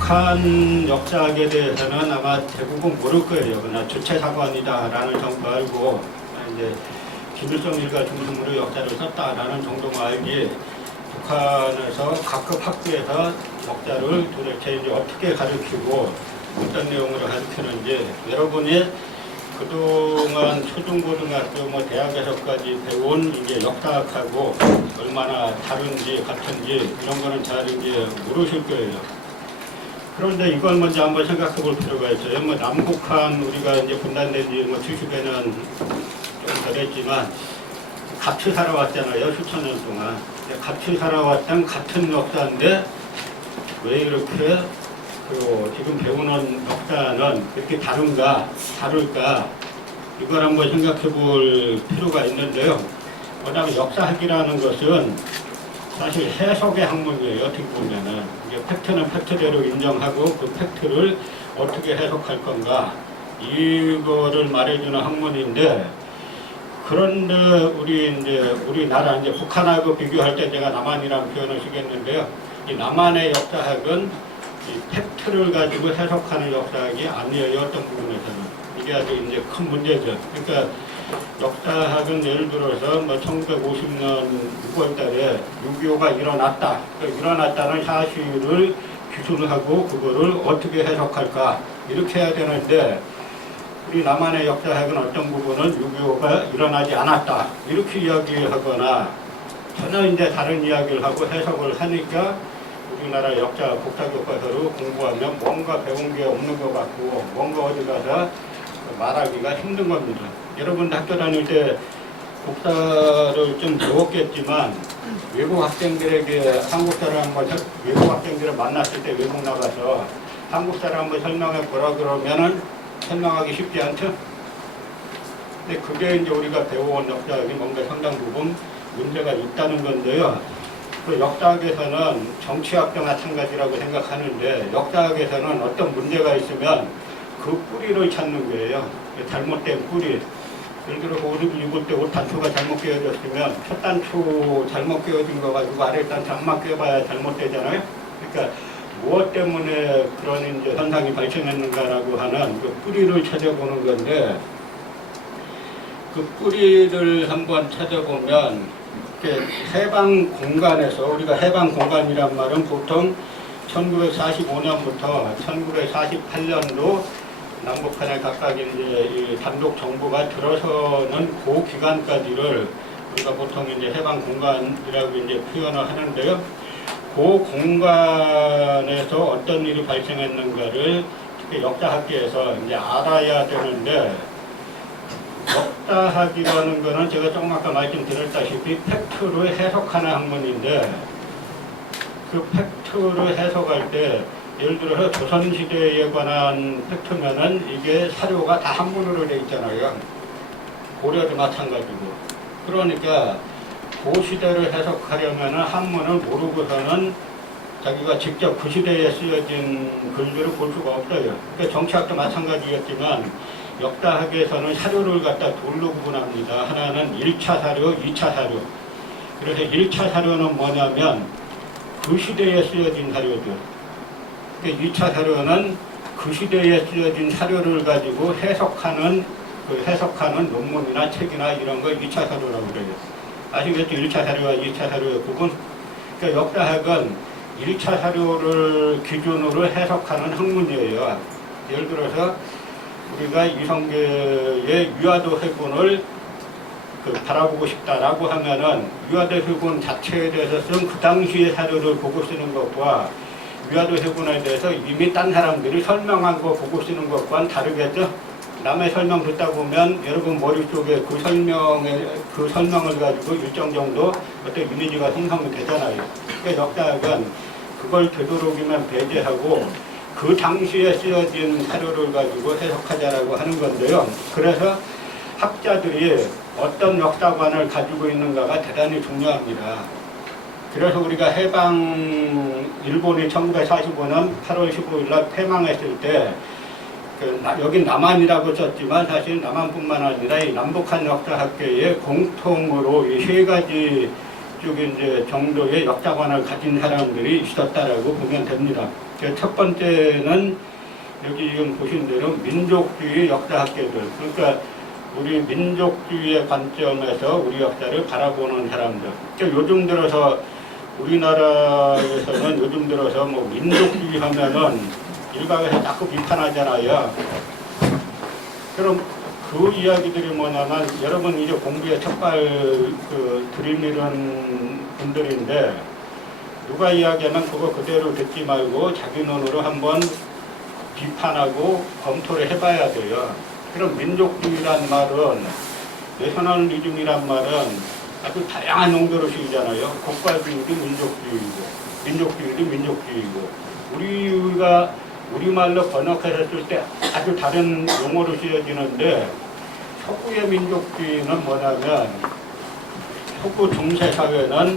북한 역사학에 대해서는 아마 대부분 모를 거예요. 그러나 주체사관이다라는 정도 알고 이제 김일성 일가 중심으로 역사를 썼다라는 정도만 알지 북한에서 각급 학교에서 역사를 도대체 이제 어떻게 가르치고 어떤 내용으로 가르치는지 여러분이 그동안 초중고등학교 대학에서까지 배운 이제 역사학하고 얼마나 다른지 같은지 이런 거는 잘 이제 모르실 거예요. 그런데 이걸 먼저 한번 생각해 볼 필요가 있어요. 남북한 우리가 이제 분단된 지 70에는 좀 덜했지만 같이 살아왔잖아요. 수천 년 동안. 같이 살아왔던 같은 역사인데 왜 이렇게 지금 배우는 역사는 그렇게 다를까 이걸 한번 생각해 볼 필요가 있는데요. 왜냐하면 역사학이라는 것은 사실 해석의 학문이에요. 어떻게 보면은 이제 팩트는 팩트대로 인정하고 그 팩트를 어떻게 해석할 건가 이거를 말해주는 학문인데, 그런데 우리나라 이제 북한하고 비교할 때 제가 남한이라는 표현을 쓰겠는데요. 이 남한의 역사학은 이 팩트를 가지고 해석하는 역사학이 아니에요. 어떤 부분에서는 이게 아주 이제 큰 문제죠. 그러니까 역사학은 예를 들어서 1950년 6월달에 6.25가 일어났다. 일어났다는 사실을 기술하고 그거를 어떻게 해석할까 이렇게 해야 되는데, 우리 남한의 역사학은 어떤 부분은 6.25가 일어나지 않았다 이렇게 이야기하거나 전혀 이제 다른 이야기를 하고 해석을 하니까 우리나라 역사 국사교과서를 공부하면 뭔가 배운 게 없는 것 같고 뭔가 어디 가서 말하기가 힘든 겁니다. 여러분 학교 다닐 때 국사를 좀 배웠겠지만 외국 학생들에게 한국 사람 외국 학생들을 만났을 때 외국 나가서 한국 사람 한번 설명해 보라 그러면은 설명하기 쉽지 않죠? 근데 그게 이제 우리가 배워온 역사학이 뭔가 상당 부분 문제가 있다는 건데요. 그 역사학에서는 정치학도 마찬가지라고 생각하는데 역사학에서는 어떤 문제가 있으면 그 뿌리를 찾는 거예요. 잘못된 뿌리. 예를 들어 옷을 입을 때 옷 단추가 잘못 끼워졌으면 첫 단추 잘못 끼워진 거 가지고 아래 단추 안만 끼워봐야 잘못되잖아요. 그러니까 무엇 때문에 그런 이제 현상이 발생했는가라고 하는 그 뿌리를 찾아보는 건데, 그 뿌리를 한번 찾아보면 해방 공간에서 우리가 해방 공간이란 말은 보통 1945년부터 1948년도 남북한에 각각 이제 이 단독 정부가 들어서는 그 기간까지를 우리가 보통 이제 해방 공간이라고 이제 표현을 하는데요. 그 공간에서 어떤 일이 발생했는가를 특히 역사학계에서 이제 알아야 되는데, 역사학이라는 거는 제가 조금 아까 말씀드렸다시피 팩트를 해석하는 학문인데, 그 팩트를 해석할 때 예를 들어서 조선시대에 관한 팩트면은 이게 사료가 다 한문으로 돼 있잖아요. 고려도 마찬가지고. 그러니까 그 시대를 해석하려면은 한문을 모르고서는 자기가 직접 그 시대에 쓰여진 글들을 볼 수가 없어요. 그러니까 정치학도 마찬가지였지만 역사학에서는 사료를 갖다 둘로 구분합니다. 하나는 1차 사료, 2차 사료. 그래서 1차 사료는 뭐냐면 그 시대에 쓰여진 사료들. 그러니까 2차 사료는 그 시대에 쓰여진 사료를 가지고 해석하는 논문이나 책이나 이런 걸 2차 사료라고 그래요. 아시겠죠? 1차 사료와 2차 사료의 구분. 그러니까 역사학은 1차 사료를 기준으로 해석하는 학문이에요. 예를 들어서 우리가 이성계의 유아도 해군을 바라보고 싶다라고 하면은 유아도 해군 자체에 대해서 쓴 그 당시의 사료를 보고 쓰는 것과 유아도 해군에 대해서 이미 딴 사람들이 설명한 거 보고 쓰는 것과는 다르겠죠? 남의 설명 듣다 보면 여러분 머릿속에 그 설명을 가지고 일정 정도 어떤 이미지가 형성이 되잖아요. 그러니까 역사학은 그걸 되도록이면 배제하고 그 당시에 쓰여진 사료를 가지고 해석하자라고 하는 건데요. 그래서 학자들이 어떤 역사관을 가지고 있는가가 대단히 중요합니다. 그래서 우리가 일본이 1945년 8월 15일 날 패망했을 때 여기 남한이라고 썼지만 사실 남한뿐만 아니라 이 남북한 역사학계에 공통으로 이 세 가지 저기 이제 정도의 역사관을 가진 사람들이 있었다라고 보면 됩니다. 첫 번째는 여기 지금 보신 대로 민족주의 역사학계들, 그러니까 우리 민족주의의 관점에서 우리 역사를 바라보는 사람들. 그러니까 요즘 들어서 우리나라에서는 요즘 들어서 뭐 민족주의 하면은 일각에서 자꾸 비판하잖아요. 그럼 그 이야기들이 뭐냐면 여러분 이제 공부에 첫발 들이미는 분들인데 누가 이야기하면 그거 그대로 듣지 말고 자기 눈으로 한번 비판하고 검토를 해봐야 돼요. 그럼 민족주의란 말은 내셔널리즘이란 말은 아주 다양한 용도로 쓰이잖아요. 국가주의도 민족주의고 민족주의도 민족주의고 우리가 우리말로 번역했을 때 아주 다른 용어로 쓰여지는데 서구의 민족주의는 뭐냐면 서구 중세 사회는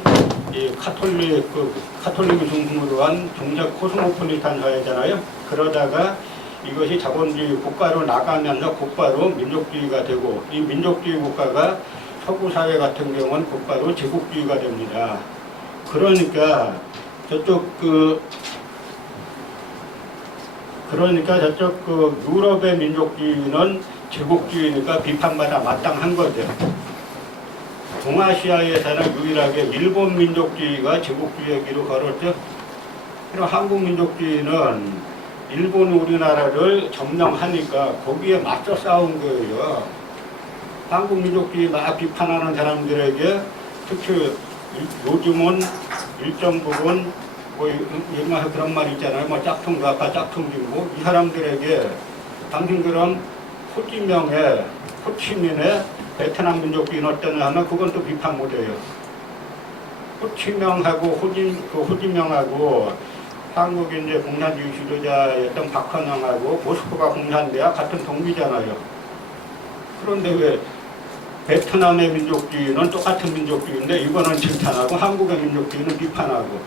이 카톨릭을 중심으로 한 중세 코스모폴리탄 사회잖아요. 그러다가 이것이 자본주의 국가로 나가면서 곧바로 민족주의가 되고 이 민족주의 국가가 서구 사회 같은 경우는 곧바로 제국주의가 됩니다. 그러니까 저쪽 유럽의 민족주의는 제국주의니까 비판받아 마땅한 거죠. 동아시아에서는 유일하게 일본 민족주의가 제국주의의 길을 걸었죠. 그럼 한국 민족주의는 일본 우리나라를 점령하니까 거기에 맞서 싸운 거예요. 한국 민족주의 막 비판하는 사람들에게 특히 요즘은 일정 부분 뭐 옛날에 그런 말 있잖아요. 뭐 짝퉁 좌파 짝퉁 진보 이 사람들에게 당신 그럼 호찌명의 호치민의 베트남 민족주의는 어떠냐 하면 그건 또 비판 못해요. 호치명하고 호찌명하고 한국의 이제 공산주의 지도자였던 박헌영하고 모스크바 공산대학 같은 동기잖아요. 그런데 왜 베트남의 민족주의는 똑같은 민족주의인데 이거는 칭찬하고 한국의 민족주의는 비판하고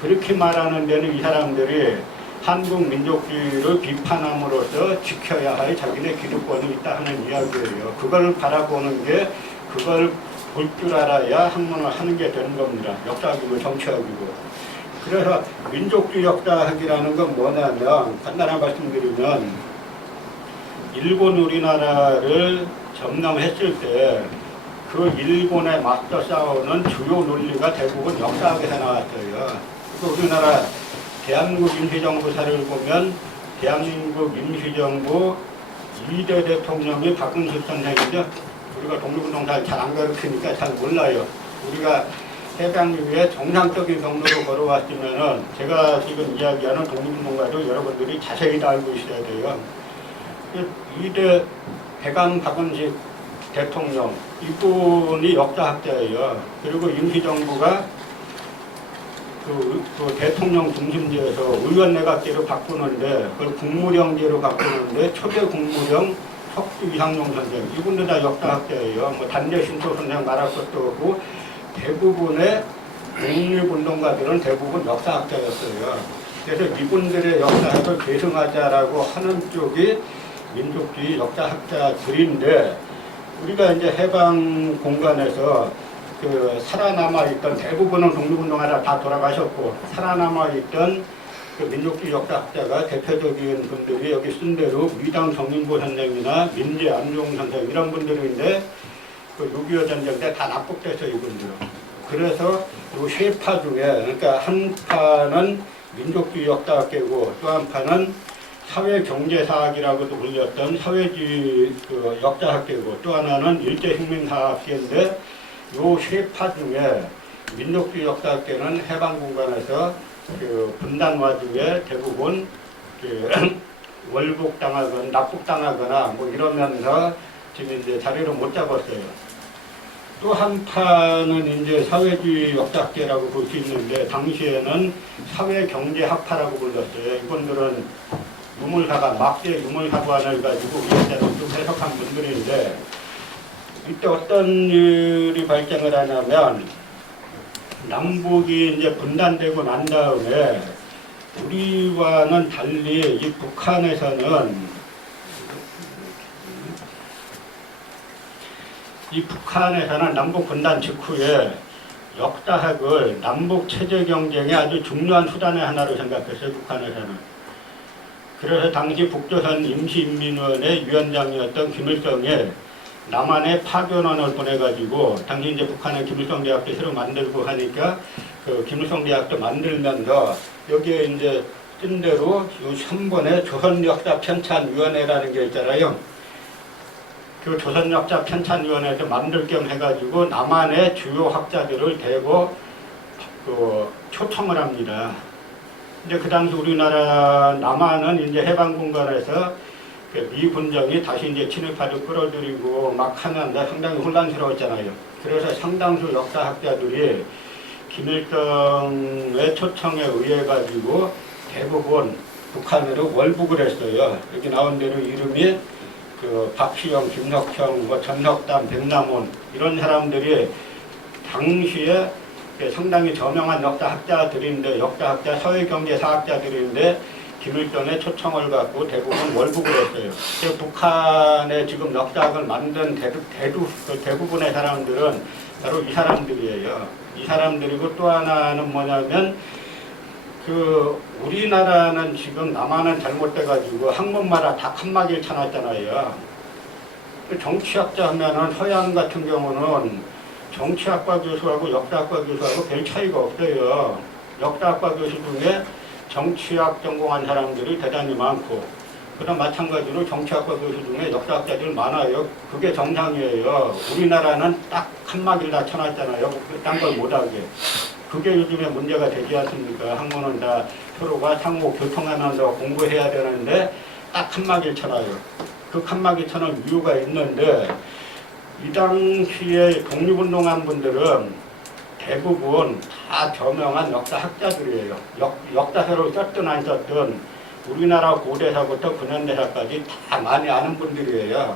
그렇게 말하는 데는 이 사람들이 한국 민족주의를 비판함으로써 지켜야 할 자기네 기득권이 있다 하는 이야기예요. 그걸 바라보는 게 그걸 볼 줄 알아야 학문을 하는 게 되는 겁니다. 역사학이고 정치학이고. 그래서 민족주의 역사학이라는 건 뭐냐면 간단하게 말씀드리면 일본 우리나라를 점령했을 때 그 일본에 맞서 싸우는 주요 논리가 대부분 역사학에서 나왔어요. 우리나라 대한민국 임시정부사를 보면 대한민국 임시정부 2대 대통령이 박근식 선생이죠. 우리가 독립운동사를 잘 안 가르치니까 잘 몰라요. 우리가 해방 이후에 정상적인 경로로 걸어왔으면은 제가 지금 이야기하는 독립운동가도 여러분들이 자세히 다 알고 있어야 돼요. 2대 대강 박근식 대통령 이분이 역사학자예요. 그리고 임시정부가 그 대통령 중심제에서 의원내각제로 바꾸는데 그걸 국무령제로 바꾸는데 초대 국무령 석주 이상용 선생 이분들 다 역사학자예요. 뭐 단재 신초 선생 말할 것도 없고 대부분의 독립운동가들은 대부분 역사학자였어요. 그래서 이분들의 역사학을 계승하자라고 하는 쪽이 민족주의 역사학자들인데 우리가 이제 해방 공간에서 살아남아있던 대부분은 독립운동하다 다 돌아가셨고 살아남아있던 그 민족주의 역사학자가 대표적인 분들이 여기 쓴 대로 위당 정인보 선생이나 민재 안종 선생 이런 분들인데 그 6.25 전쟁 때 다 납북됐어요 이분들은. 그래서 이 세 파 중에 그러니까 한 파는 민족주의 역사학계고 또 한 파는 사회경제사학이라고도 불렸던 사회주의 역사학계고 또 하나는 일제혁명사학계인데 요 세 파 중에 민족주의 역사학계는 해방 공간에서 분단 와중에 대부분 월북당하거나 납북당하거나 뭐 이러면서 지금 이제 자리를 못 잡았어요. 또 한 파는 이제 사회주의 역사학계라고 볼 수 있는데 당시에는 사회경제학파라고 불렀어요. 이분들은 유물사관, 막대 유물사관을 가지고 이해자로 좀 해석한 분들인데 이때 어떤 일이 발생을 하냐면 남북이 이제 분단되고 난 다음에 우리와는 달리 이 북한에서는 남북 분단 직후에 역사학을 남북 체제 경쟁의 아주 중요한 수단의 하나로 생각했어요, 북한에서는. 그래서 당시 북조선 임시인민위원회 위원장이었던 김일성이 남한에 파견원을 보내가지고, 당시 이제 북한의 김일성 대학도 새로 만들고 하니까 그 김일성 대학도 만들면서 여기에 이제 쓴 대로 이 3번에 조선역사 편찬위원회라는 게 있잖아요. 그 조선역사 편찬위원회에서 만들 겸 해가지고 남한의 주요 학자들을 대거 그 초청을 합니다. 이제 그 당시 우리나라 남한은 이제 해방군간에서 미 군정이 다시 이제 친일파를 끌어들이고 막 하는데 상당히 혼란스러웠잖아요. 그래서 상당수 역사학자들이 김일성의 초청에 의해 가지고 대부분 북한으로 월북을 했어요. 여기 나온 대로 이름이 그 박시영, 김석형, 뭐 전석담, 백남원 이런 사람들이 당시에 상당히 저명한 역사학자들인데, 역사학자, 사회경제사학자들인데 김일성의 초청을 받고 대부분 월북을 했어요. 북한의 지금 역사학을 만든 대부분의 사람들은 바로 이 사람들이에요. 이 사람들이고 또 하나는 뭐냐면 그 우리나라는 지금 남한은 잘못돼가지고 한국마다 다 칸막이를 쳐놨잖아요. 정치학자 하면은 서양 같은 경우는 정치학과 교수하고 역사학과 교수하고 별 차이가 없어요. 역사학과 교수 중에 정치학 전공한 사람들이 대단히 많고, 그다음 마찬가지로 정치학과 교수 중에 역사학자들 많아요. 그게 정상이에요. 우리나라는 딱 칸막이를 다 쳐놨잖아요. 딴 걸 못하게. 그게 요즘에 문제가 되지 않습니까? 한국은 다 서로가 상호 교통하면서 공부해야 되는데 딱 칸막이를 쳐놔요. 그 칸막이 쳐놓은 이유가 있는데, 이 당시에 독립운동한 분들은 대부분 다 저명한 역사학자들이에요. 역사서를 썼든 안 썼든 우리나라 고대사부터 근현대사까지 다 많이 아는 분들이에요.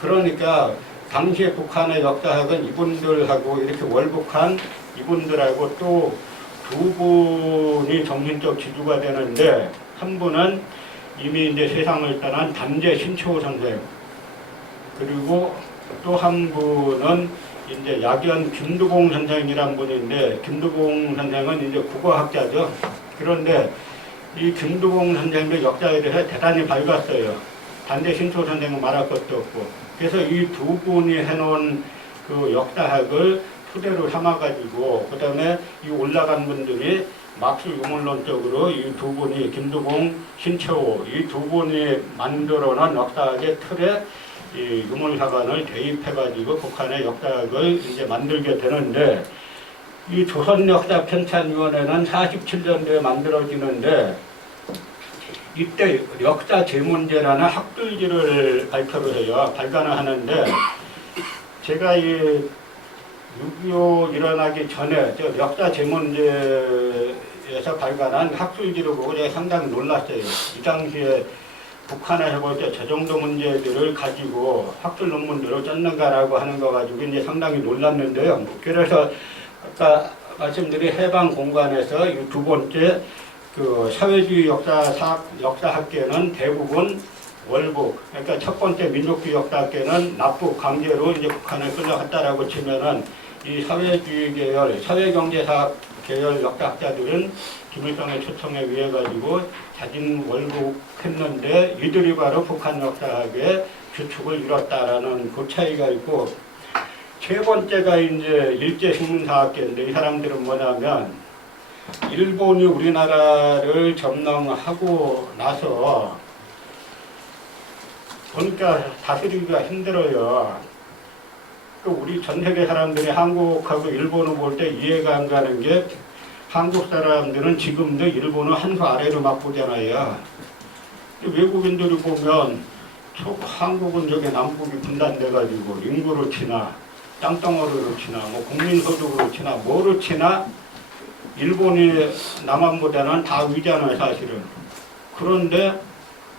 그러니까 당시에 북한의 역사학은 이분들하고 이렇게 월북한 이분들하고 또 두 분이 정신적 지주가 되는데, 한 분은 이미 이제 세상을 떠난 담재 신초호 선생, 그리고 또 한 분은 이제 약연 김두봉 선생이란 분인데, 김두봉 선생은 이제 국어학자죠. 그런데 이 김두봉 선생의 역사에 대해서 대단히 밝았어요. 담재 신초호 선생은 말할 것도 없고. 그래서 이 두 분이 해놓은 그 역사학을 토대로 삼아가지고, 그 다음에 이 올라간 분들이 막스 유물론적으로 이 두 분이, 김두봉, 신채호, 이 두 분이 만들어놓은 역사학의 틀에 이 유물사관을 대입해가지고 북한의 역사학을 이제 만들게 되는데, 이 조선역사 편찬위원회는 47년도에 만들어지는데, 이때 역사 제문제라는 학술지를 발표를 해요. 발간을 하는데, 제가 이 6.25 일어나기 전에 저 역사 제문제에서 발간한 학술지를 보고 제가 상당히 놀랐어요. 이 당시에 북한에서 볼 때 저 정도 문제들을 가지고 학술 논문들을 짰는가라고 하는 거 가지고 이제 상당히 놀랐는데요. 그래서 아까 말씀드린 해방 공간에서 이 두 번째 그 사회주의 역사학계는 대부분 월북, 그러니까 첫 번째 민족주의 역사학계는 납북, 강제로 이제 북한에 끌려갔다라고 치면은 이 사회주의 계열, 사회경제사학 계열 역사학자들은 김일성의 초청에 의해 가지고 자진 월북했는데, 이들이 바로 북한 역사학의 주축을 이뤘다라는 그 차이가 있고, 세 번째가 이제 일제식민사학계인데, 이 사람들은 뭐냐면 일본이 우리나라를 점령하고 나서 보니까 다스리기가 힘들어요. 우리 전 세계 사람들이 한국하고 일본을 볼 때 이해가 안 가는 게, 한국 사람들은 지금도 일본을 한 수 아래로 막 보잖아요. 외국인들이 보면 한국은 저게 남북이 분단돼가지고 인구로 치나 땅덩어리로 치나 뭐 국민소득으로 치나 뭐로 치나 일본이 남한보다는 다 위잖아요, 사실은. 그런데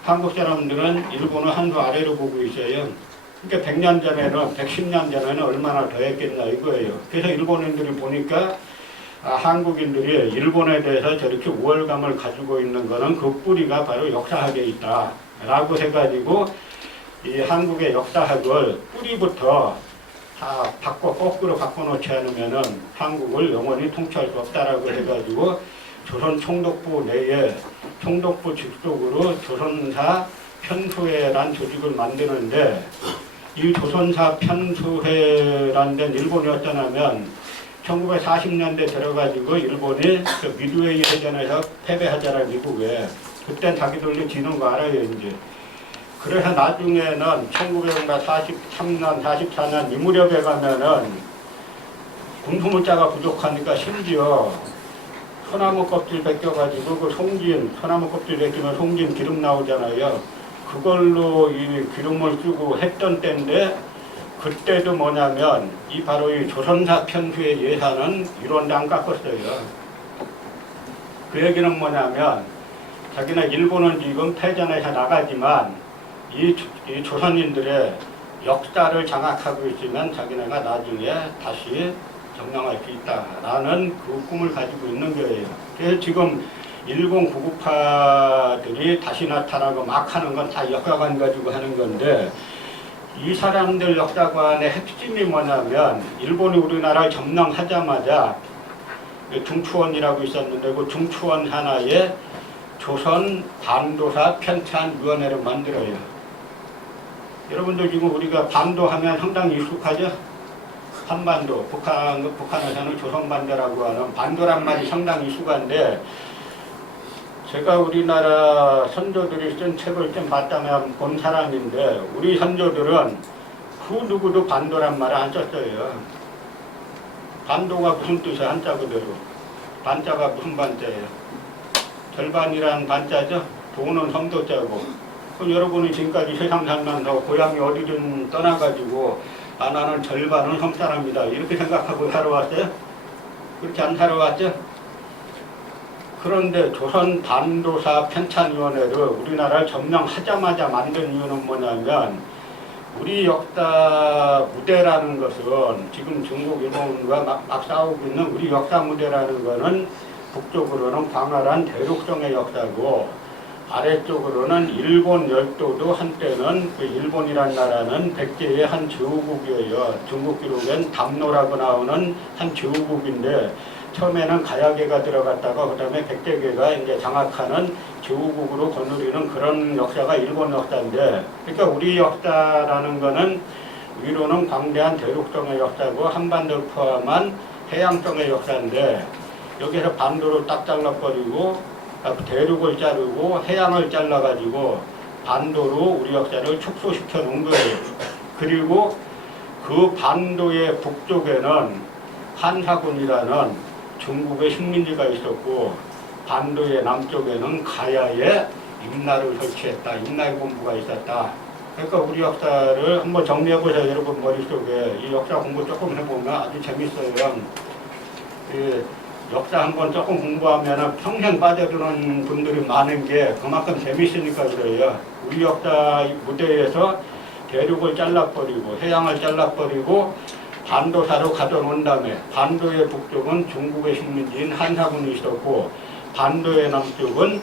한국 사람들은 일본을 한 수 아래로 보고 있어요. 그러니까 100년 전에는, 110년 전에는 얼마나 더 했겠냐 이거예요. 그래서 일본인들이 보니까 한국인들이 일본에 대해서 저렇게 우월감을 가지고 있는 거는 그 뿌리가 바로 역사학에 있다. 라고 해가지고 이 한국의 역사학을 뿌리부터 다 거꾸로 바꿔놓지 않으면은 한국을 영원히 통치할 수 없다라고 해가지고 조선 총독부 내에 총독부 직속으로 조선사 편수회란 조직을 만드는데, 이 조선사 편수회란 데는 일본이 어떠냐면 1940년대 들어가지고 일본이 그 미드웨이 해전에서 패배하잖아, 미국에. 그때 자기들도 지는 거 알아요, 이제. 그래서 나중에는 1943년, 44년 이 무렵에 가면은 군수물자가 부족하니까 심지어 소나무 껍질 벗겨가지고 그 소나무 껍질 벗기면 송진 기름 나오잖아요. 그걸로 이 기름을 쓰고 했던 때인데, 그때도 뭐냐면 바로 이 조선사 편수의 예산은 1원도 안 깎았어요. 그 얘기는 뭐냐면 자기네 일본은 지금 패전에서 나가지만 이 조선인들의 역사를 장악하고 있으면 자기네가 나중에 다시 점령할 수 있다라는 그 꿈을 가지고 있는 거예요. 그래서 지금 일본 구급파들이 다시 나타나고 막 하는 건 다 역사관 가지고 하는 건데, 이 사람들 역사관의 핵심이 뭐냐면 일본이 우리나라를 점령하자마자 중추원이라고 있었는데, 그 중추원 하나에 조선 반도사 편찬위원회를 만들어요. 여러분들 지금 우리가 반도 하면 상당히 익숙하죠? 한반도, 북한에서는 조선반도라고 하는 반도란 말이 상당히 익숙한데, 제가 우리나라 선조들이 쓴 책을 좀 봤다면 본 사람인데, 우리 선조들은 그 누구도 반도란 말을 안 썼어요. 반도가 무슨 뜻이야, 한자 그대로. 반자가 무슨 반자예요? 절반이란 반자죠? 도는 섬도자고. 그럼 여러분이 지금까지 세상 살면서 고향이 어디든 떠나가지고 나는 절반은 섬사람이다 이렇게 생각하고 살아왔어요? 그렇게 안 살아왔죠? 그런데 조선 반도사 편찬위원회를 우리나라를 점령하자마자 만든 이유는 뭐냐면, 우리 역사 무대라는 것은 지금 중국, 일본과 막 싸우고 있는 우리 역사 무대라는 것은 북쪽으로는 광활한 대륙성의 역사고, 아래쪽으로는 일본 열도도 한때는 그 일본이란 나라는 백제의 한 제후국이에요. 중국 기록엔 담노라고 나오는 한 제후국인데, 처음에는 가야계가 들어갔다가 그 다음에 백제계가 이제 장악하는 제후국으로 거느리는 그런 역사가 일본 역사인데, 그러니까 우리 역사라는 거는 위로는 광대한 대륙성의 역사고 한반도를 포함한 해양성의 역사인데, 여기서 반도를 딱 잘라버리고 대륙을 자르고 해양을 잘라가지고 반도로 우리 역사를 축소시켜 놓은 거예요. 그리고 그 반도의 북쪽에는 한사군이라는 중국의 식민지가 있었고, 반도의 남쪽에는 가야에 임나를 설치했다. 임나의 본부가 있었다. 그러니까 우리 역사를 한번 정리해보세요. 여러분 머릿속에. 이 역사 공부 조금 해보면 아주 재밌어요. 역사 한번 조금 공부하면 평생 빠져드는 분들이 많은 게 그만큼 재밌으니까 그래요. 우리 역사 무대에서 대륙을 잘라버리고 해양을 잘라버리고 반도사로 가져놓은 다음에, 반도의 북쪽은 중국의 식민지인 한사군이 있었고 반도의 남쪽은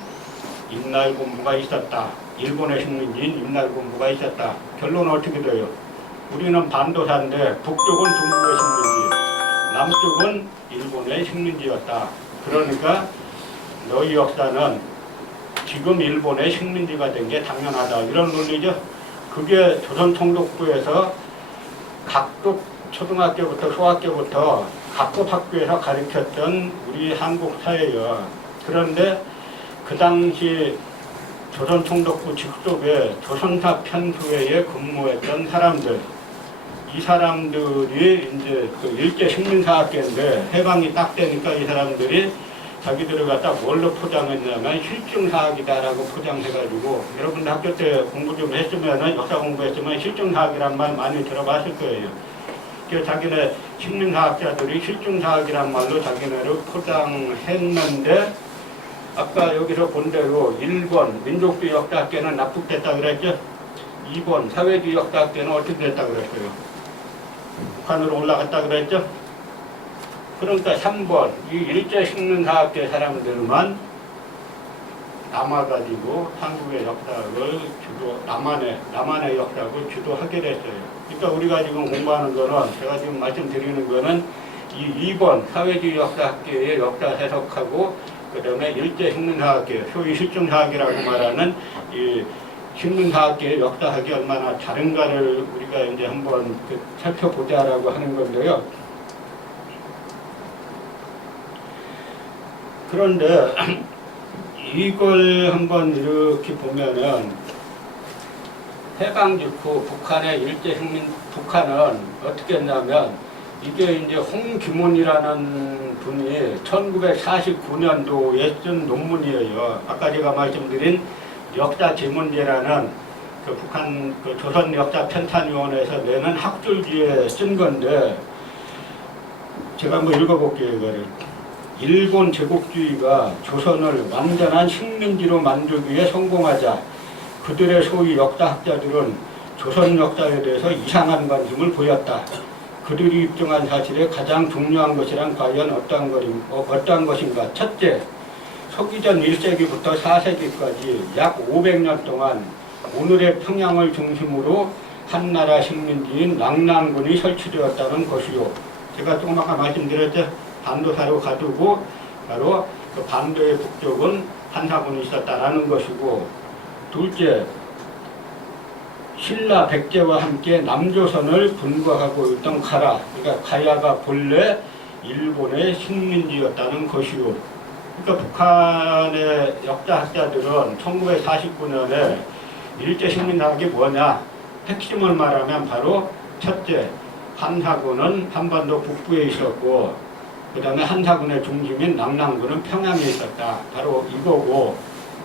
임나의 본부가 있었다. 일본의 식민지인 임나의 본부가 있었다. 결론은 어떻게 돼요? 우리는 반도사인데 북쪽은 중국의 식민지, 남쪽은 일본의 식민지였다. 그러니까 너희 역사는 지금 일본의 식민지가 된 게 당연하다. 이런 논리죠. 그게 조선총독부에서 각급 초등학교부터 소학교부터 각급 학교에서 가르쳤던 우리 한국 사회예요. 그런데 그 당시 조선총독부 직속에 조선사 편수회에 근무했던 사람들, 이 사람들이 이제 그 일제 식민사학계인데 해방이 딱 되니까 이 사람들이 자기들을 갖다 뭘로 포장했냐면 실증사학이다라고 포장해가지고, 여러분들 학교 때 공부 좀 했으면, 역사 공부했으면 실증사학이란 말 많이 들어봤을 거예요. 그래서 자기네 식민사학자들이 실증사학이란 말로 자기네를 포장했는데, 아까 여기서 본 대로 1번 민족주의 역사학계는 납득됐다 그랬죠? 2번 사회주의 역사학계는 어떻게 됐다 그랬어요? 북한으로 올라갔다 그랬죠? 그러니까 3번 이 일제 식민사학계 사람들만 남아가지고 한국의 역사를 남한의 역사를 주도하게 됐어요. 그러니까 우리가 지금 공부하는 거는, 제가 지금 말씀드리는 거는 이 2번 사회주의 역사학계의 역사 해석하고, 그 다음에 일제식민사학계, 소위 실증사학이라고 말하는 이 식민사학계의 역사학이 얼마나 다른가를 우리가 이제 한번 살펴보자라고 하는 건데요. 그런데 이걸 한번 이렇게 보면은 해방 직후 북한은 어떻게 했냐면, 이게 이제 홍기문이라는 분이 1949년도에 쓴 논문이에요. 아까 제가 말씀드린 역사 제문제라는 그 북한 그 조선 역사 편찬위원회에서 내는 학술지에 쓴 건데, 제가 한번 읽어볼게요, 이거를. 일본 제국주의가 조선을 완전한 식민지로 만들기 위해 성공하자 그들의 소위 역사학자들은 조선 역사에 대해서 이상한 관심을 보였다. 그들이 입증한 사실에 가장 중요한 것이란 과연 어떠한 것인가? 첫째, 서기전 1세기부터 4세기까지 약 500년 동안 오늘의 평양을 중심으로 한나라 식민지인 낭난군이 설치되었다는 것이요. 제가 조금 아까 말씀드렸죠. 반도사로 가두고 바로 그 반도의 북쪽은 한사군이 있었다라는 것이고, 둘째, 신라 백제와 함께 남조선을 분과하고 있던 가라, 그러니까 가야가 본래 일본의 식민지였다는 것이요. 그러니까 북한의 역사학자들은 1949년에 일제식민사학이 뭐냐, 핵심을 말하면 바로 첫째, 한사군은 한반도 북부에 있었고, 그 다음에 한사군의 중심인 낭랑군은 평양에 있었다. 바로 이거고,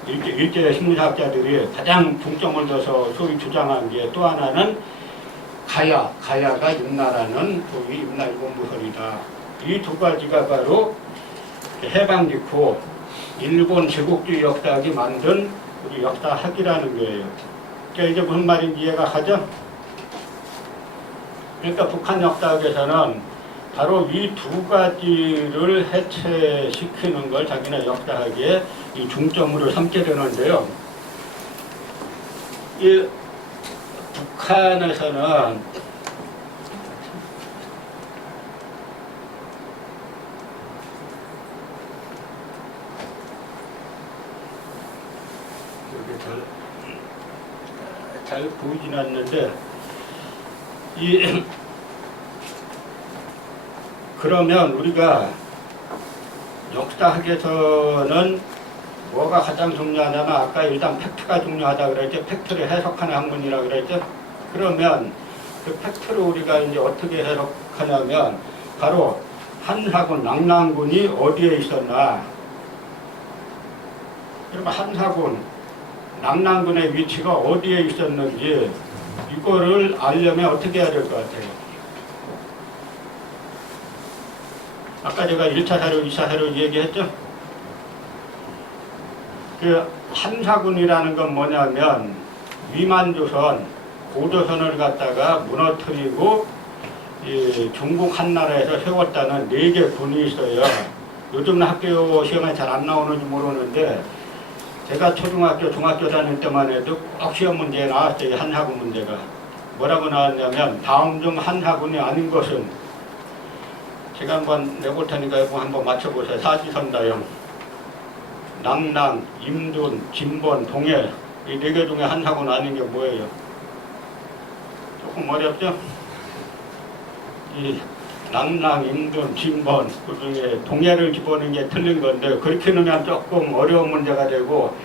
일제 식민사학자들이 가장 중점을 둬서 소위 주장한 게 또 하나는 가야가 임나라는 소위 임나일본부설이다. 이 두 가지가 바로 해방 직후 일본 제국주의 역사학이 만든 우리 역사학이라는 거예요. 그러니까 이제 무슨 말인지 이해가 가죠? 그러니까 북한 역사학에서는 바로 이 두 가지를 해체시키는 걸 자기네 역사학의 이 중점으로 삼게 되는데요. 이 북한에서는 잘 보이진 않는데, 그러면 우리가 역사학에서는 뭐가 가장 중요하냐면, 아까 일단 팩트가 중요하다 그랬죠. 팩트를 해석하는 학문이라 그랬죠. 그러면 그 팩트를 우리가 이제 어떻게 해석하냐면, 바로 한사군, 낭랑군이 어디에 있었나. 그러면 한사군, 낭랑군의 위치가 어디에 있었는지 이거를 알려면 어떻게 해야 될 것 같아요? 아까 제가 1차 사료, 2차 사료 얘기했죠? 그 한사군이라는 건 뭐냐면, 위만조선, 고조선을 갖다가 무너뜨리고 이 중국 한나라에서 세웠다는 4개 군이 있어요. 요즘 학교 시험에 잘 안 나오는지 모르는데, 제가 초등학교, 중학교 다닐 때만 해도 꼭 시험 문제에 나왔어요. 한사군 문제가. 뭐라고 나왔냐면, 다음 중 한사군이 아닌 것은, 제가 한번 내볼 테니까 이거 한번 맞춰보세요. 사지선다형. 낭랑, 임둔, 진번, 동해. 이 4개 중에 한사군 아닌 게 뭐예요? 조금 어렵죠? 이 낭랑, 임둔, 진번, 그 중에 동해를 집어넣는 게 틀린 건데, 그렇게 넣으면 조금 어려운 문제가 되고,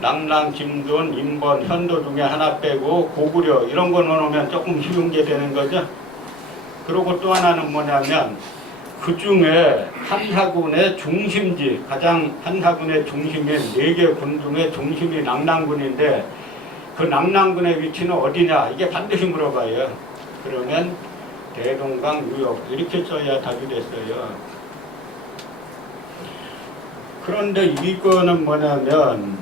낭랑, 진둔, 임번, 현도 중에 하나 빼고 고구려 이런 거 넣으면 조금 쉬운 게 되는 거죠. 그리고 또 하나는 뭐냐면, 그 중에 한사군의 중심지, 가장 한사군의 중심인 4개 군 중에 중심이 낭랑군인데, 그 낭랑군의 위치는 어디냐, 이게 반드시 물어봐요. 그러면 대동강 유역 이렇게 써야 답이 됐어요. 그런데 이거는 뭐냐면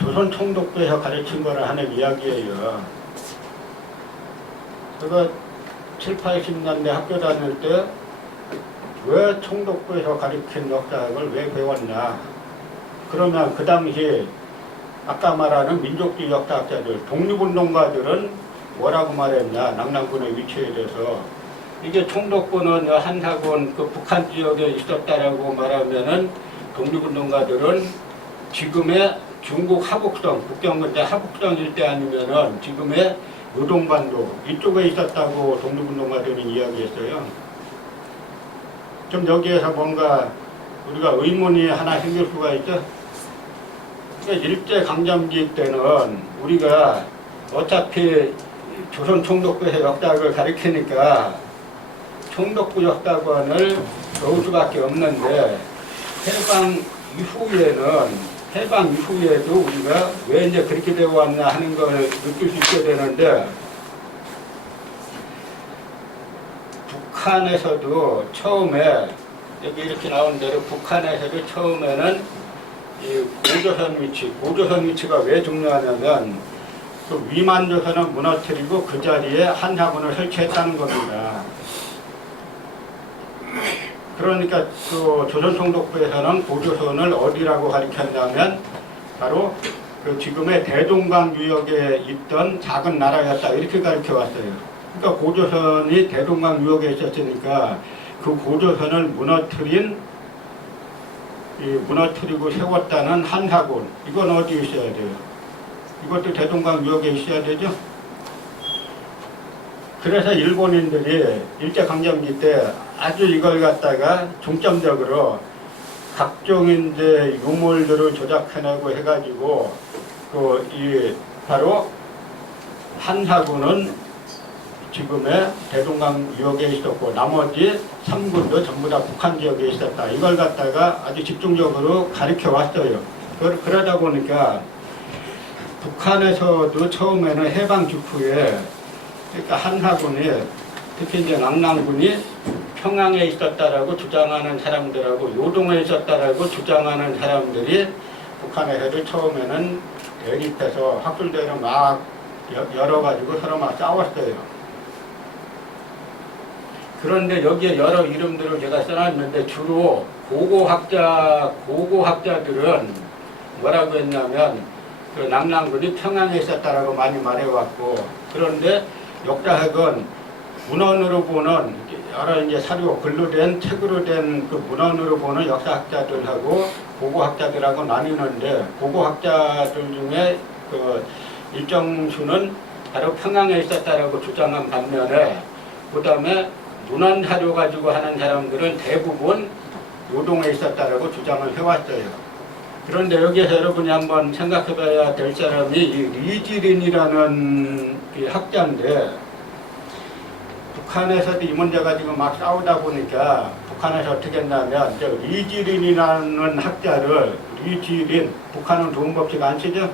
조선 총독부에서 가르친 거를 하는 이야기예요. 제가 7, 80년대 학교 다닐 때 왜 총독부에서 가르친 역사학을 왜 배웠냐. 그러면 그 당시 아까 말하는 민족주의 역사학자들, 독립운동가들은 뭐라고 말했냐, 낙랑군의 위치에 대해서. 이게 총독부는 한사군 그 북한 지역에 있었다라고 말하면은 독립운동가들은 지금의 중국 하북성, 국경 근처 하북성 일대 아니면은 지금의 요동반도 이쪽에 있었다고 독립운동가들은 이야기했어요. 좀 여기에서 뭔가 우리가 의문이 하나 생길 수가 있죠. 그러니까 일제강점기 때는 우리가 어차피 조선 총독부에서 역사학을 가르치니까 총독부 역사관을 넣을 수밖에 없는데 해방 이후에도 우리가 왜 이제 그렇게 되어 왔나 하는 걸 느낄 수 있게 되는데, 북한에서도 처음에 여기 이렇게 나온 대로 북한에서도 처음에는 이 고조선 위치가 왜 중요하냐면 그 위만조선을 무너뜨리고 그 자리에 한사군을 설치했다는 겁니다. 그러니까 그 조선 총독부에서는 고조선을 어디라고 가리켰냐면 바로 그 지금의 대동강 유역에 있던 작은 나라였다 이렇게 가르쳐 왔어요. 그러니까 고조선이 대동강 유역에 있었으니까 그 고조선을 무너뜨리고 세웠다는 한사군, 이건 어디에 있어야 돼요? 이것도 대동강 유역에 있어야 되죠? 그래서 일본인들이 일제강점기 때 아주 이걸 갖다가 중점적으로 각종 이제 유물들을 조작해내고 해가지고 바로 한사군은 지금의 대동강 유역에 있었고 나머지 3군도 전부 다 북한 지역에 있었다. 이걸 갖다가 아주 집중적으로 가르쳐 왔어요. 그러다 보니까 북한에서도 처음에는 해방 직후에 그러니까 한사군이 특히 이제 낙랑군이 평양에 있었다라고 주장하는 사람들하고 요동에 있었다라고 주장하는 사람들이 북한에서도 처음에는 대립해서 학술대로 막 열어가지고 서로 막 싸웠어요. 그런데 여기에 여러 이름들을 제가 써놨는데 주로 고고학자들은 뭐라고 했냐면 그 낙랑군이 평양에 있었다라고 많이 말해왔고, 그런데 역사학은 문헌으로 보는 여러 이제 사료 글로 된 책으로 된 그 문헌으로 보는 역사학자들하고 고고학자들하고 나뉘는데, 고고학자들 중에 그 일정 수는 바로 평양에 있었다라고 주장한 반면에 그 다음에 문헌 사료 가지고 하는 사람들은 대부분 요동에 있었다라고 주장을 해왔어요. 그런데 여기에서 여러분이 한번 생각해 봐야 될 사람이 이 리지린이라는 학자인데, 북한에서도 이 문제 가지고 막 싸우다 보니까 북한에서 어떻게 했냐면 리지린이라는 학자를 북한은 좋은 법칙 안 쓰죠?